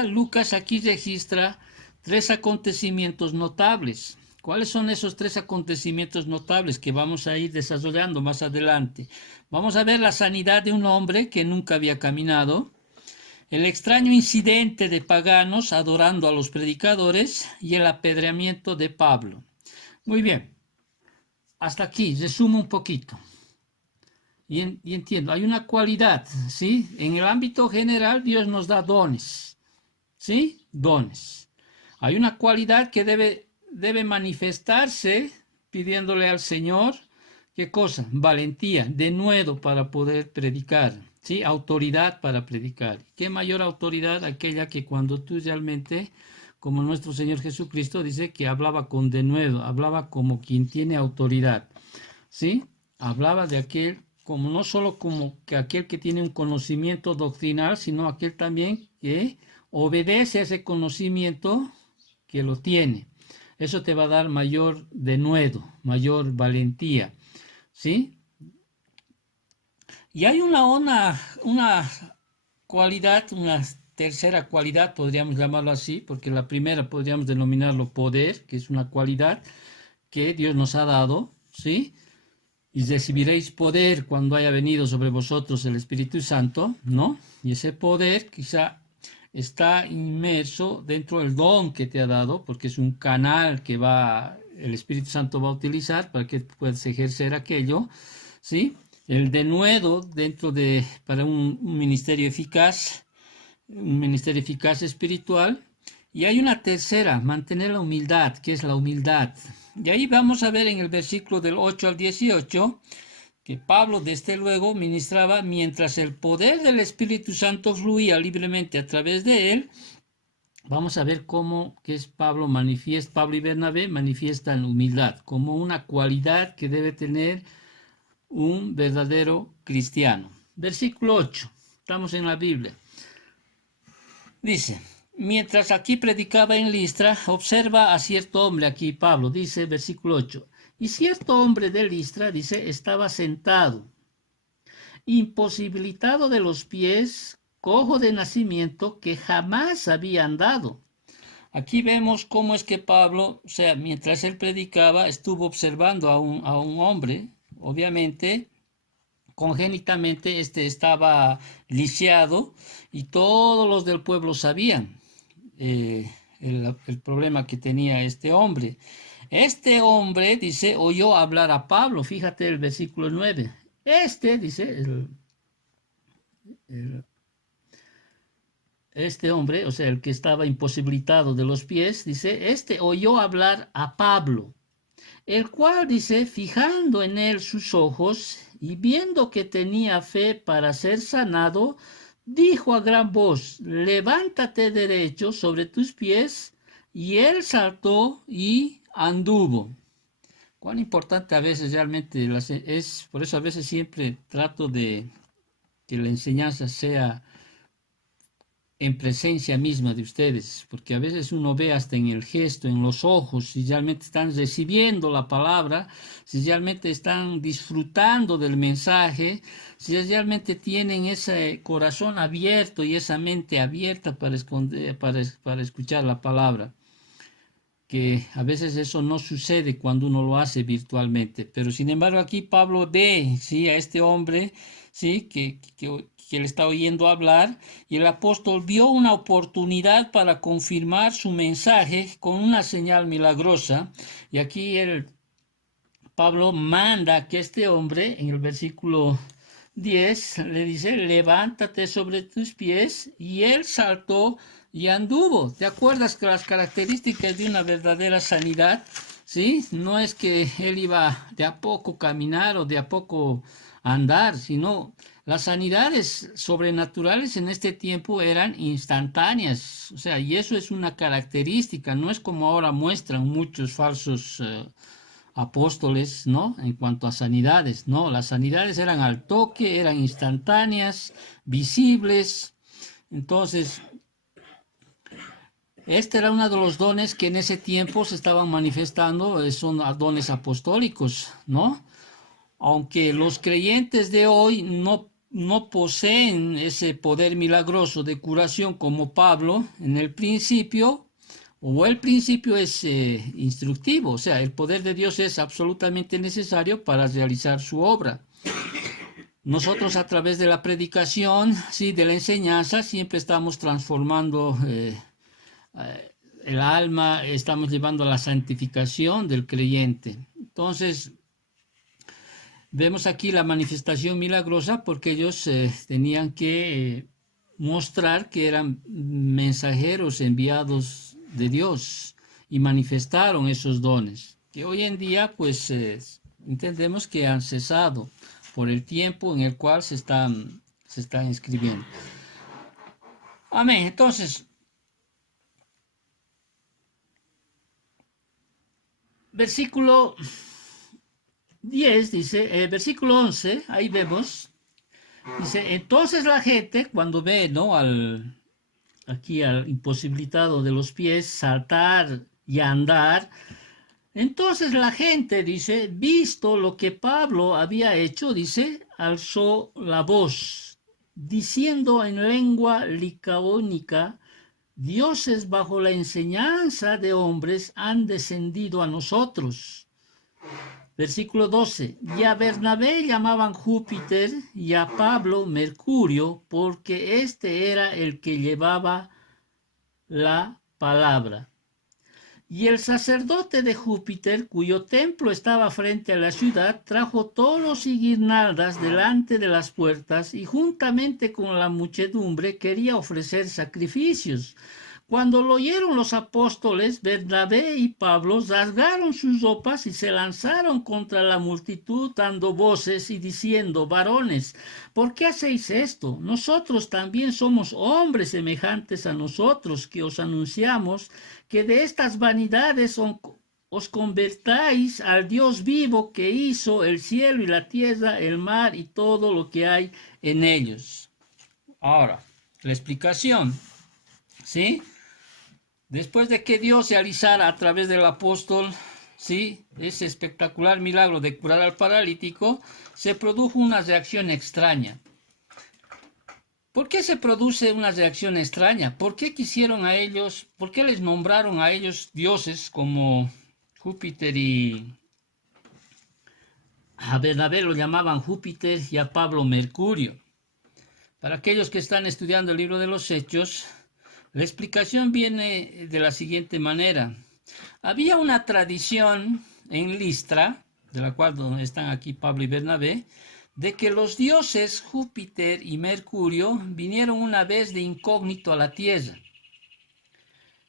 Lucas aquí registra 3 acontecimientos notables. ¿Cuáles son esos 3 acontecimientos notables que vamos a ir desarrollando más adelante? Vamos a ver la sanidad de un hombre que nunca había caminado, el extraño incidente de paganos adorando a los predicadores y el apedreamiento de Pablo. Muy bien. hasta aquí, resumo un poquito. Y entiendo, hay una cualidad, ¿sí? En el ámbito general, Dios nos da dones, ¿sí? Dones. Hay una cualidad que debe manifestarse pidiéndole al Señor, ¿qué cosa? Valentía, denuedo para poder predicar, ¿sí? Autoridad para predicar. ¿Qué mayor autoridad? Aquella que cuando tú realmente, como nuestro Señor Jesucristo dice que hablaba con denuedo, hablaba como quien tiene autoridad, ¿sí? Hablaba de aquel, como no solo como que aquel que tiene un conocimiento doctrinal, sino aquel también que obedece a ese conocimiento que lo tiene. Eso te va a dar mayor denuedo, mayor valentía, ¿sí? Y hay una cualidad, una tercera cualidad, podríamos llamarlo así, porque la primera podríamos denominarlo poder, que es una cualidad que Dios nos ha dado, ¿sí? Y recibiréis poder cuando haya venido sobre vosotros el Espíritu Santo, ¿no? Y ese poder quizá está inmerso dentro del don que te ha dado, porque es un canal que el Espíritu Santo va a utilizar para que puedas ejercer aquello, ¿sí? El denuedo para un ministerio eficaz espiritual. Y hay una tercera, mantener la humildad, que es la humildad. Y ahí vamos a ver en el versículo del 8 al 18, que Pablo desde luego ministraba mientras el poder del Espíritu Santo fluía libremente a través de él. Vamos a ver cómo que es Pablo y Bernabé manifiestan humildad como una cualidad que debe tener un verdadero cristiano. Versículo 8, estamos en la Biblia. Dice, mientras aquí predicaba en Listra, observa a cierto hombre, aquí Pablo dice, versículo 8, y cierto hombre de Listra, dice, estaba sentado, imposibilitado de los pies, cojo de nacimiento, que jamás había andado. Aquí vemos cómo es que Pablo, o sea, mientras él predicaba, estuvo observando a un hombre, obviamente, congénitamente estaba lisiado y todos los del pueblo sabían el problema que tenía este hombre. Este hombre, dice, oyó hablar a Pablo, fíjate el versículo 9. Dice, este hombre, o sea, el que estaba imposibilitado de los pies, dice, oyó hablar a Pablo, el cual, dice, fijando en él sus ojos y viendo que tenía fe para ser sanado, dijo a gran voz, levántate derecho sobre tus pies, y él saltó y anduvo. Cuán importante a veces realmente es, por eso a veces siempre trato de que la enseñanza sea en presencia misma de ustedes, porque a veces uno ve hasta en el gesto, en los ojos, si realmente están recibiendo la palabra, si realmente están disfrutando del mensaje, si realmente tienen ese corazón abierto y esa mente abierta para escuchar la palabra, que a veces eso no sucede cuando uno lo hace virtualmente, pero sin embargo aquí Pablo ve, ¿sí?, a este hombre, ¿sí?, que le está oyendo hablar, y el apóstol vio una oportunidad para confirmar su mensaje con una señal milagrosa, y aquí Pablo manda que este hombre, en el versículo 10, le dice, levántate sobre tus pies, y él saltó y anduvo. ¿Te acuerdas que las características de una verdadera sanidad, sí? No es que él iba de a poco caminar o de a poco andar, sino las sanidades sobrenaturales en este tiempo eran instantáneas, o sea, y eso es una característica, no es como ahora muestran muchos falsos apóstoles, ¿no?, en cuanto a sanidades, no, las sanidades eran al toque, eran instantáneas, visibles. Entonces, este era uno de los dones que en ese tiempo se estaban manifestando, son dones apostólicos, ¿no? Aunque los creyentes de hoy no poseen ese poder milagroso de curación como Pablo en el principio, o el principio es instructivo, o sea, el poder de Dios es absolutamente necesario para realizar su obra. Nosotros a través de la predicación, sí, de la enseñanza, siempre estamos transformando el alma, estamos llevando a la santificación del creyente. Entonces, Vemos aquí la manifestación milagrosa porque ellos tenían que mostrar que eran mensajeros enviados de Dios y manifestaron esos dones, que hoy en día pues entendemos que han cesado por el tiempo en el cual se están escribiendo. Amén. Entonces, versículo 10 dice, versículo 11, ahí vemos, dice, entonces la gente cuando ve, ¿no? Aquí al imposibilitado de los pies saltar y andar, entonces la gente, dice, visto lo que Pablo había hecho, dice, alzó la voz, diciendo en lengua licaónica, dioses bajo la enseñanza de hombres han descendido a nosotros. Versículo 12. Y a Bernabé llamaban Júpiter y a Pablo Mercurio, porque este era el que llevaba la palabra. Y el sacerdote de Júpiter, cuyo templo estaba frente a la ciudad, trajo toros y guirnaldas delante de las puertas y juntamente con la muchedumbre quería ofrecer sacrificios. Cuando lo oyeron los apóstoles, Bernabé y Pablo rasgaron sus ropas y se lanzaron contra la multitud dando voces y diciendo, varones, ¿por qué hacéis esto? Nosotros también somos hombres semejantes a nosotros que os anunciamos que de estas vanidades os convertáis al Dios vivo que hizo el cielo y la tierra, el mar y todo lo que hay en ellos. Ahora, la explicación, ¿sí? Después de que Dios realizara a través del apóstol, ¿sí?, ese espectacular milagro de curar al paralítico, se produjo una reacción extraña. ¿Por qué se produce una reacción extraña? ¿Por qué quisieron a ellos, por qué les nombraron a ellos dioses como Júpiter y a Bernabé lo llamaban Júpiter y a Pablo Mercurio? Para aquellos que están estudiando el libro de los Hechos, la explicación viene de la siguiente manera. Había una tradición en Listra, de la cual están aquí Pablo y Bernabé, de que los dioses Júpiter y Mercurio vinieron una vez de incógnito a la tierra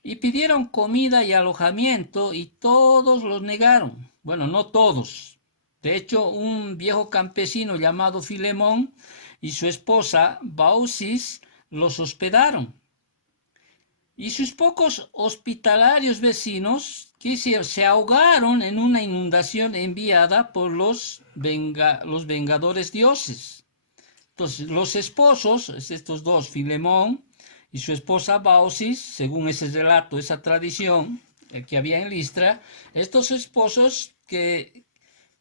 y pidieron comida y alojamiento y todos los negaron. Bueno, no todos. De hecho, un viejo campesino llamado Filemón y su esposa Baucis los hospedaron. Y sus pocos hospitalarios vecinos, ¿qué hicieron? Se ahogaron en una inundación enviada por los vengadores dioses. Entonces, los esposos, estos dos, Filemón y su esposa Baucis, según ese relato, esa tradición que había en Listra, estos esposos que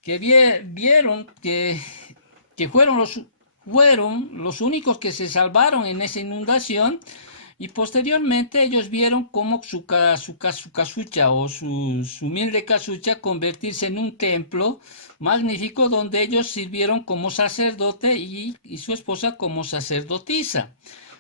vieron que fueron los únicos que se salvaron en esa inundación. Y posteriormente ellos vieron cómo su casucha o su humilde casucha convertirse en un templo magnífico donde ellos sirvieron como sacerdote y su esposa como sacerdotisa.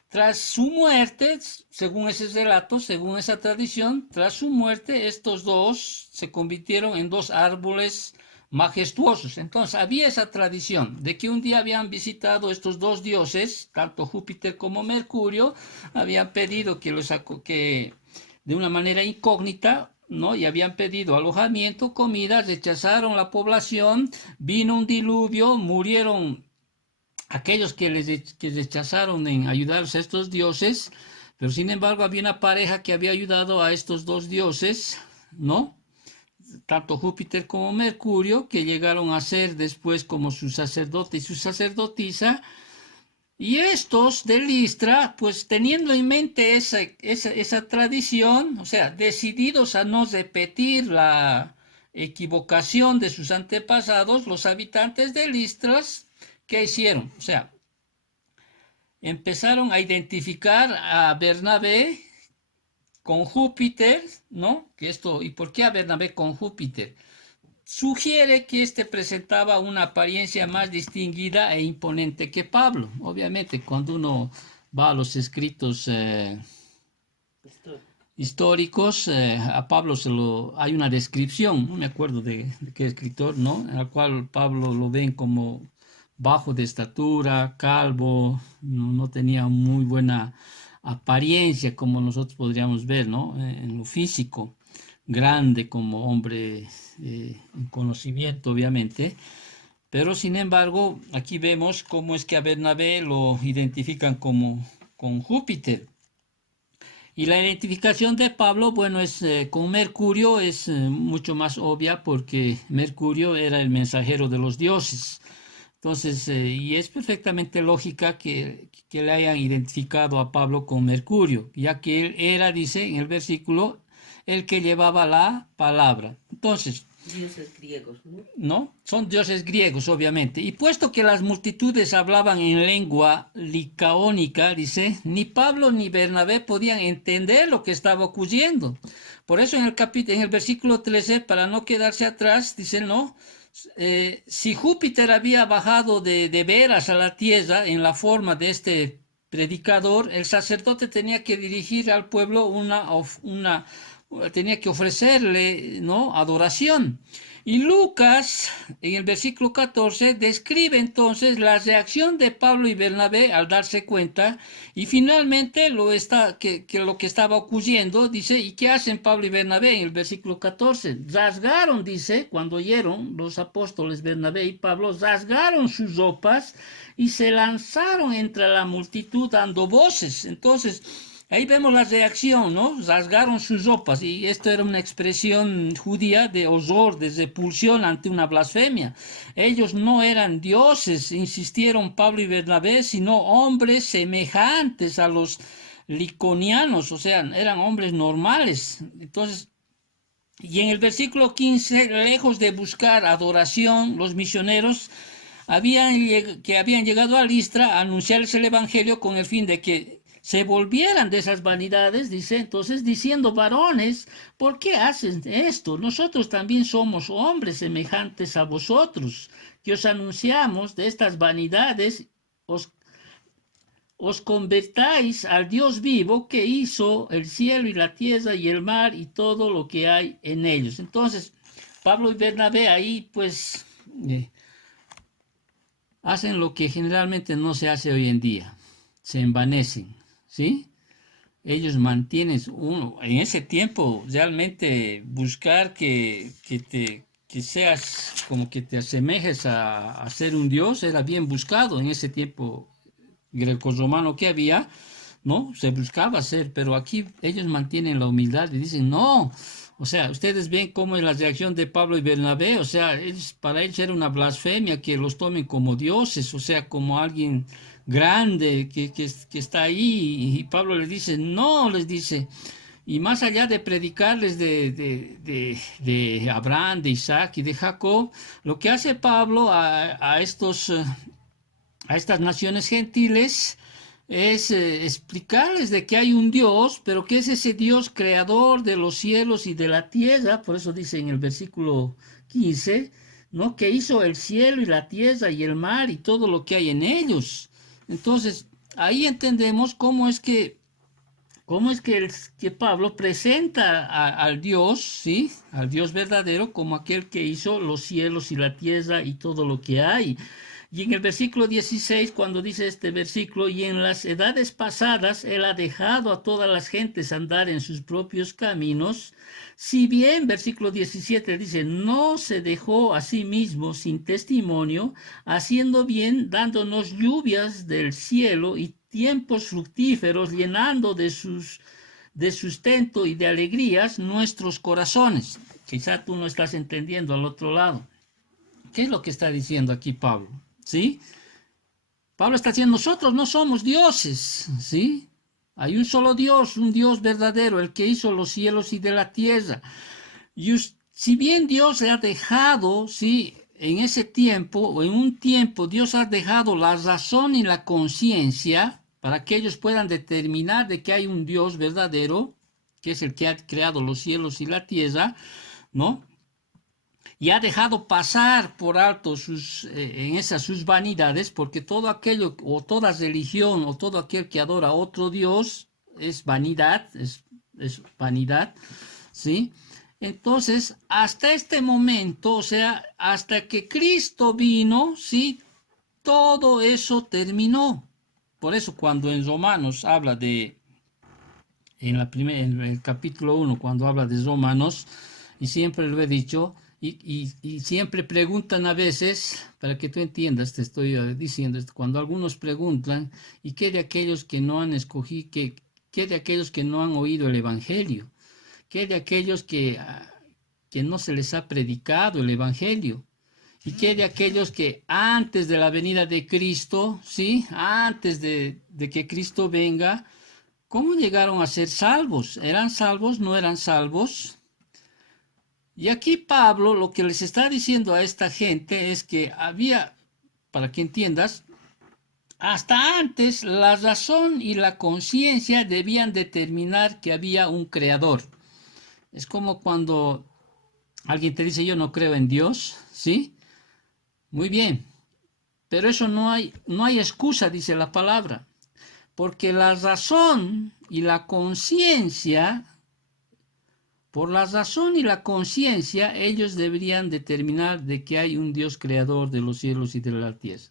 Tras su muerte, según ese relato, según esa tradición, tras su muerte estos dos se convirtieron en dos árboles majestuosos. Entonces había esa tradición de que un día habían visitado estos dos dioses, tanto Júpiter como Mercurio, habían pedido que de una manera incógnita, ¿no? Y habían pedido alojamiento, comida, rechazaron la población, vino un diluvio, murieron aquellos que rechazaron en ayudarlos a estos dioses, pero sin embargo había una pareja que había ayudado a estos dos dioses, ¿no? Tanto Júpiter como Mercurio, que llegaron a ser después como su sacerdote y su sacerdotisa, y estos de Listra, pues teniendo en mente esa tradición, o sea, decididos a no repetir la equivocación de sus antepasados, los habitantes de Listra, ¿qué hicieron? O sea, empezaron a identificar a Bernabé con Júpiter, ¿no? ¿Y por qué a Bernabé con Júpiter? Sugiere que éste presentaba una apariencia más distinguida e imponente que Pablo. Obviamente, cuando uno va a los escritos históricos, a Pablo hay una descripción, no me acuerdo de qué escritor, ¿no? En la cual Pablo lo ven como bajo de estatura, calvo, no tenía muy buena apariencia como nosotros podríamos ver, ¿no? En lo físico, grande como hombre en conocimiento, obviamente. Pero sin embargo, aquí vemos cómo es que a Bernabé lo identifican como con Júpiter. Y la identificación de Pablo, bueno, con Mercurio es mucho más obvia porque Mercurio era el mensajero de los dioses. Entonces, y es perfectamente lógica que le hayan identificado a Pablo con Mercurio, ya que él era, dice en el versículo, el que llevaba la palabra. Entonces, dioses griegos, ¿no? ¿no? Son dioses griegos, obviamente. Y puesto que las multitudes hablaban en lengua licaónica, dice, ni Pablo ni Bernabé podían entender lo que estaba ocurriendo. Por eso en el versículo 13, para no quedarse atrás, dice, no, si Júpiter había bajado de veras a la tierra en la forma de este predicador, el sacerdote tenía que dirigir al pueblo tenía que ofrecerle, ¿no?, adoración. Y Lucas, en el versículo 14, describe entonces la reacción de Pablo y Bernabé al darse cuenta, y finalmente lo que estaba ocurriendo, dice, ¿y qué hacen Pablo y Bernabé? En el versículo 14, rasgaron, dice, cuando oyeron los apóstoles Bernabé y Pablo, rasgaron sus ropas y se lanzaron entre la multitud dando voces. Entonces, ahí vemos la reacción, ¿no? Rasgaron sus ropas, y esto era una expresión judía de horror, de repulsión ante una blasfemia. Ellos no eran dioses, insistieron Pablo y Bernabé, sino hombres semejantes a los liconianos, o sea, eran hombres normales. Entonces, y en el versículo 15, lejos de buscar adoración, los misioneros que habían llegado a Listra a anunciarles el evangelio con el fin de que se volvieran de esas vanidades, dice, entonces diciendo, varones, ¿por qué hacen esto? Nosotros también somos hombres semejantes a vosotros, que os anunciamos de estas vanidades, os convertáis al Dios vivo que hizo el cielo y la tierra y el mar y todo lo que hay en ellos. Entonces, Pablo y Bernabé ahí pues hacen lo que generalmente no se hace hoy en día, se envanecen, ¿sí? Ellos mantienen, en ese tiempo realmente buscar que seas como que te asemejes a ser un dios era bien buscado en ese tiempo greco-romano que había, ¿no? Se buscaba hacer, pero aquí ellos mantienen la humildad y dicen, no, o sea, ustedes ven cómo es la reacción de Pablo y Bernabé, o sea, para ellos era una blasfemia que los tomen como dioses, o sea, como alguien grande que está ahí, y Pablo les dice, no, les dice, y más allá de predicarles de Abraham, de Isaac y de Jacob, lo que hace Pablo a estas naciones gentiles es explicarles de que hay un Dios, pero que es ese Dios creador de los cielos y de la tierra, por eso dice en el versículo 15, ¿no?, que hizo el cielo y la tierra y el mar y todo lo que hay en ellos. Entonces, ahí entendemos que Pablo presenta al Dios, ¿sí?, al Dios verdadero, como aquel que hizo los cielos y la tierra y todo lo que hay. Y en el versículo 16, cuando dice este versículo, y en las edades pasadas él ha dejado a todas las gentes andar en sus propios caminos, si bien, versículo 17 dice, no se dejó a sí mismo sin testimonio, haciendo bien, dándonos lluvias del cielo y tiempos fructíferos, llenando de sustento y de alegrías nuestros corazones. Quizá tú no estás entendiendo al otro lado. ¿Qué es lo que está diciendo aquí Pablo? ¿Sí? Pablo está diciendo, nosotros no somos dioses, ¿sí? Hay un solo Dios, un Dios verdadero, el que hizo los cielos y de la tierra. Y si bien Dios le ha dejado, ¿sí?, en ese tiempo, o en un tiempo, Dios ha dejado la razón y la conciencia para que ellos puedan determinar de que hay un Dios verdadero, que es el que ha creado los cielos y la tierra, ¿no?, y ha dejado pasar por alto en esas sus vanidades, porque todo aquello, o toda religión, o todo aquel que adora a otro Dios, es vanidad, es es vanidad, ¿sí? Entonces, hasta este momento, o sea, hasta que Cristo vino, ¿sí? Todo eso terminó. Por eso cuando en Romanos habla de, en el capítulo 1, cuando habla de Romanos, y siempre lo he dicho, y siempre preguntan a veces, para que tú entiendas, te estoy diciendo, cuando algunos preguntan, ¿y qué de aquellos que no han escogido, qué de aquellos que no han oído el Evangelio? ¿Qué de aquellos que no se les ha predicado el Evangelio? ¿Y qué de aquellos que antes de la venida de Cristo, sí, antes de que Cristo venga, cómo llegaron a ser salvos? ¿Eran salvos? ¿No eran salvos? Y aquí Pablo lo que les está diciendo a esta gente es que había, para que entiendas, hasta antes la razón y la conciencia debían determinar que había un creador. Es como cuando alguien te dice yo no creo en Dios, ¿sí? Muy bien, pero eso no hay excusa, dice la palabra, porque la razón y la conciencia, por la razón y la conciencia, ellos deberían determinar de que hay un Dios creador de los cielos y de la tierra.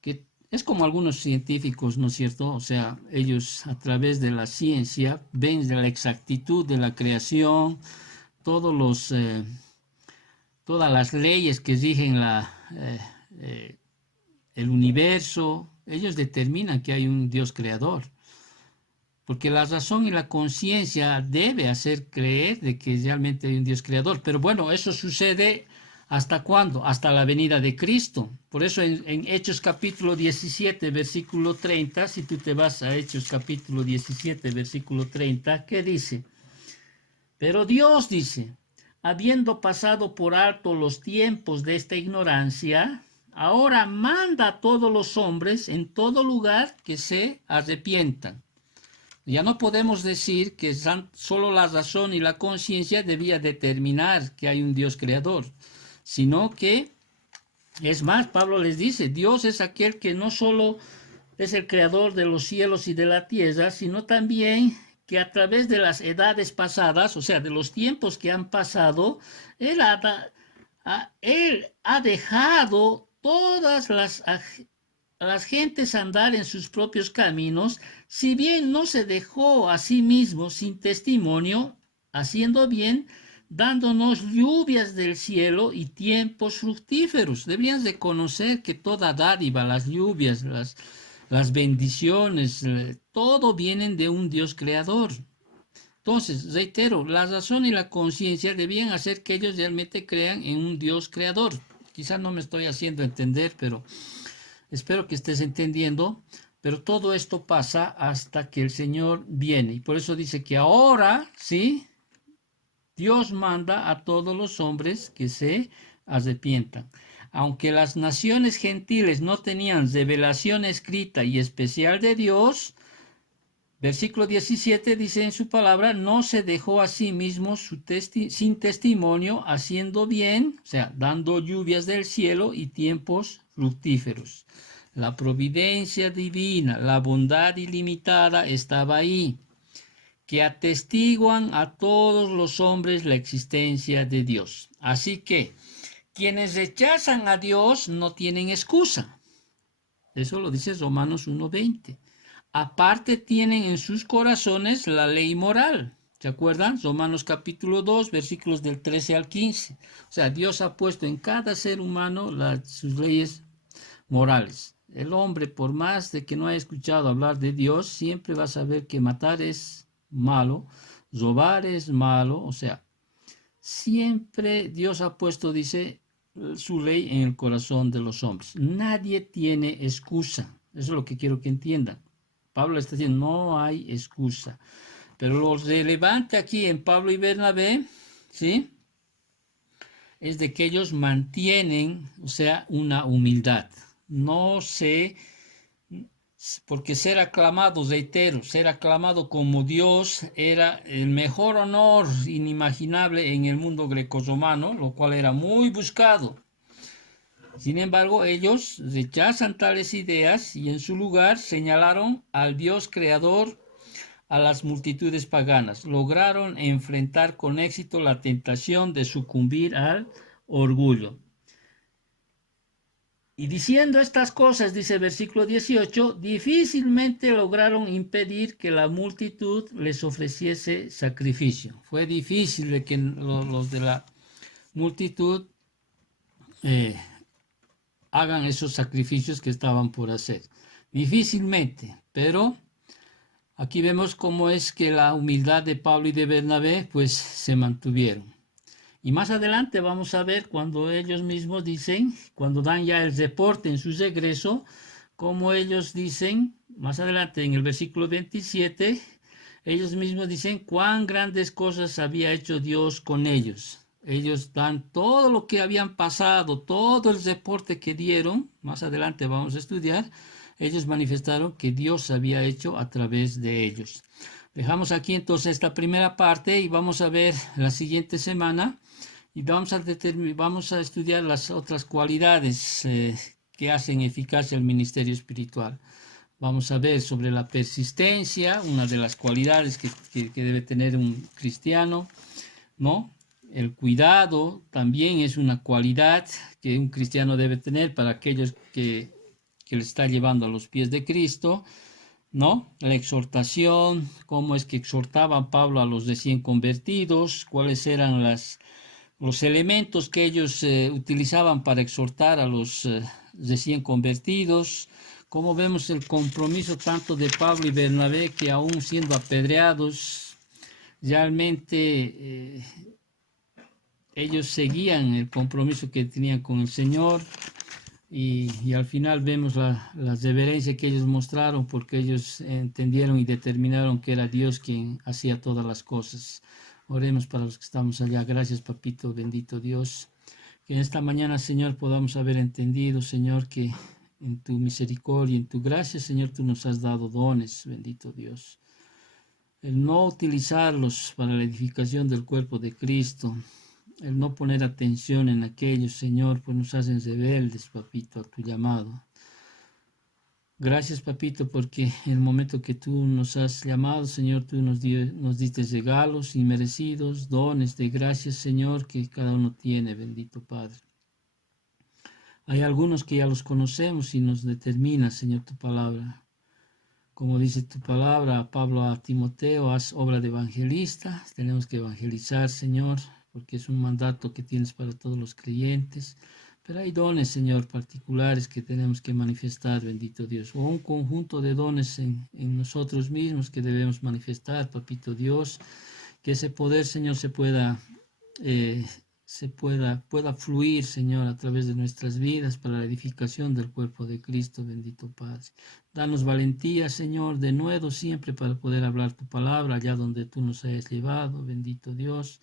Que es como algunos científicos, ¿no es cierto? O sea, ellos a través de la ciencia ven de la exactitud de la creación, todos todas las leyes que rigen el universo, ellos determinan que hay un Dios creador, porque la razón y la conciencia debe hacer creer de que realmente hay un Dios creador. Pero bueno, eso sucede ¿hasta cuándo? Hasta la venida de Cristo. Por eso en Hechos capítulo 17, versículo 30, si tú te vas a Hechos capítulo 17, versículo 30, ¿qué dice? Pero Dios dice, habiendo pasado por alto los tiempos de esta ignorancia, ahora manda a todos los hombres en todo lugar que se arrepientan. Ya no podemos decir que solo la razón y la conciencia debía determinar que hay un Dios creador, sino que, es más, Pablo les dice, Dios es aquel que no solo es el creador de los cielos y de la tierra, sino también que a través de las edades pasadas, o sea, de los tiempos que han pasado, Él ha dejado todas las gentes andar en sus propios caminos, si bien no se dejó a sí mismo sin testimonio, haciendo bien, dándonos lluvias del cielo y tiempos fructíferos. Deberías de conocer que toda dádiva, las lluvias, las bendiciones, todo vienen de un Dios creador. Entonces, reitero, la razón y la conciencia debían hacer que ellos realmente crean en un Dios creador. Quizás no me estoy haciendo entender, pero espero que estés entendiendo. Pero todo esto pasa hasta que el Señor viene. Y por eso dice que ahora, ¿sí? Dios manda a todos los hombres que se arrepientan. Aunque las naciones gentiles no tenían revelación escrita y especial de Dios, versículo 17 dice en su palabra, no se dejó a sí mismo sin testimonio, haciendo bien, o sea, dando lluvias del cielo y tiempos fructíferos. La providencia divina, la bondad ilimitada estaba ahí, que atestiguan a todos los hombres la existencia de Dios. Así que quienes rechazan a Dios no tienen excusa. Eso lo dice Romanos 1:20. Aparte tienen en sus corazones la ley moral. ¿Se acuerdan? Romanos capítulo 2, versículos del 13 al 15. O sea, Dios ha puesto en cada ser humano sus leyes morales. El hombre, por más de que no haya escuchado hablar de Dios, siempre va a saber que matar es malo, robar es malo, o sea, siempre Dios ha puesto, dice, su ley en el corazón de los hombres. Nadie tiene excusa. Eso es lo que quiero que entiendan. Pablo está diciendo, no hay excusa. Pero lo relevante aquí en Pablo y Bernabé, ¿sí? Es de que ellos mantienen, o sea, una humildad. No sé, porque ser aclamado, reitero, ser aclamado como Dios era el mejor honor inimaginable en el mundo grecorromano, lo cual era muy buscado. Sin embargo, ellos rechazan tales ideas y en su lugar señalaron al Dios creador a las multitudes paganas. Lograron enfrentar con éxito la tentación de sucumbir al orgullo. Y diciendo estas cosas, dice el versículo 18, difícilmente lograron impedir que la multitud les ofreciese sacrificio. Fue difícil de que los de la multitud hagan esos sacrificios que estaban por hacer. Difícilmente, pero aquí vemos cómo es que la humildad de Pablo y de Bernabé pues se mantuvieron. Y más adelante vamos a ver cuando ellos mismos dicen, cuando dan ya el reporte en su regreso, como ellos dicen, más adelante en el versículo 27, ellos mismos dicen cuán grandes cosas había hecho Dios con ellos. Ellos dan todo lo que habían pasado, todo el reporte que dieron, más adelante vamos a estudiar, ellos manifestaron que Dios había hecho a través de ellos. Dejamos aquí entonces esta primera parte y vamos a ver la siguiente semana y vamos a estudiar las otras cualidades que hacen eficaz el ministerio espiritual. Vamos a ver sobre la persistencia, una de las cualidades que debe tener un cristiano, ¿no? El cuidado también es una cualidad que un cristiano debe tener para aquellos que le está llevando a los pies de Cristo, ¿no? La exhortación, cómo es que exhortaba Pablo a los recién convertidos, cuáles eran los elementos que ellos utilizaban para exhortar a los recién convertidos, cómo vemos el compromiso tanto de Pablo y Bernabé que aún siendo apedreados, realmente ellos seguían el compromiso que tenían con el Señor y al final vemos la reverencia que ellos mostraron porque ellos entendieron y determinaron que era Dios quien hacía todas las cosas. Oremos para los que estamos allá. Gracias, papito, bendito Dios. Que en esta mañana, Señor, podamos haber entendido, Señor, que en tu misericordia, en tu gracia, Señor, tú nos has dado dones, bendito Dios. El no utilizarlos para la edificación del cuerpo de Cristo, el no poner atención en aquellos, Señor, pues nos hacen rebeldes, papito, a tu llamado. Gracias, papito, porque en el momento que tú nos has llamado, Señor, tú nos diste regalos inmerecidos, dones de gracias, Señor, que cada uno tiene, bendito Padre. Hay algunos que ya los conocemos y nos determina, Señor, tu palabra. Como dice tu palabra, Pablo a Timoteo, haz obra de evangelista. Tenemos que evangelizar, Señor, porque es un mandato que tienes para todos los creyentes. Pero hay dones, Señor, particulares que tenemos que manifestar, bendito Dios. O un conjunto de dones en nosotros mismos que debemos manifestar, papito Dios. Que ese poder, Señor, pueda fluir, Señor, a través de nuestras vidas para la edificación del cuerpo de Cristo, bendito Padre. Danos valentía, Señor, de nuevo siempre para poder hablar tu palabra allá donde tú nos hayas llevado, bendito Dios.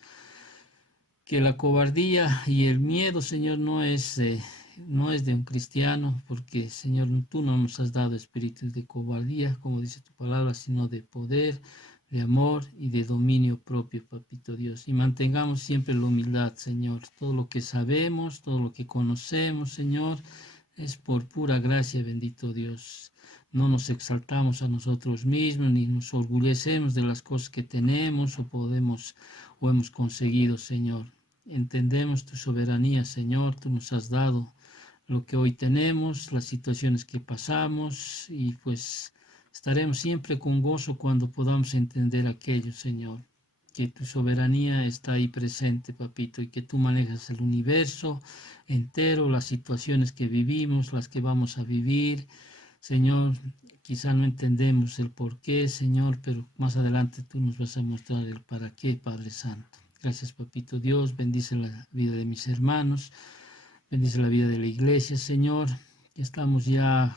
Que la cobardía y el miedo, Señor, no es de un cristiano, porque, Señor, tú no nos has dado espíritu de cobardía, como dice tu palabra, sino de poder, de amor y de dominio propio, papito Dios. Y mantengamos siempre la humildad, Señor. Todo lo que sabemos, todo lo que conocemos, Señor, es por pura gracia, bendito Dios. No nos exaltamos a nosotros mismos, ni nos orgullecemos de las cosas que tenemos o hemos conseguido, Señor. Entendemos tu soberanía, Señor. Tú nos has dado lo que hoy tenemos, las situaciones que pasamos y pues estaremos siempre con gozo cuando podamos entender aquello, Señor. Que tu soberanía está ahí presente, papito, y que tú manejas el universo entero, las situaciones que vivimos, las que vamos a vivir. Señor, quizá no entendemos el por qué, Señor, pero más adelante tú nos vas a mostrar el para qué, Padre Santo. Gracias, papito Dios, bendice la vida de mis hermanos, bendice la vida de la iglesia, Señor. Estamos ya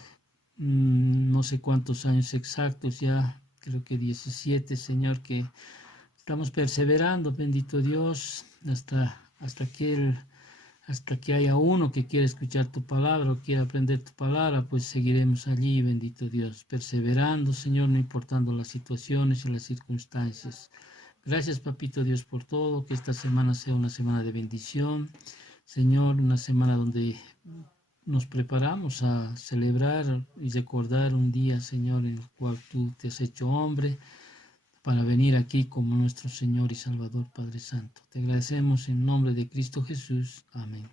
no sé cuántos años exactos, ya creo que 17, Señor, que estamos perseverando, bendito Dios, hasta que haya uno que quiera escuchar tu palabra o quiera aprender tu palabra, pues seguiremos allí, bendito Dios, perseverando, Señor, no importando las situaciones y las circunstancias. Gracias, papito Dios, por todo, que esta semana sea una semana de bendición, Señor, una semana donde nos preparamos a celebrar y recordar un día, Señor, en el cual tú te has hecho hombre, para venir aquí como nuestro Señor y Salvador Padre Santo. Te agradecemos en nombre de Cristo Jesús. Amén.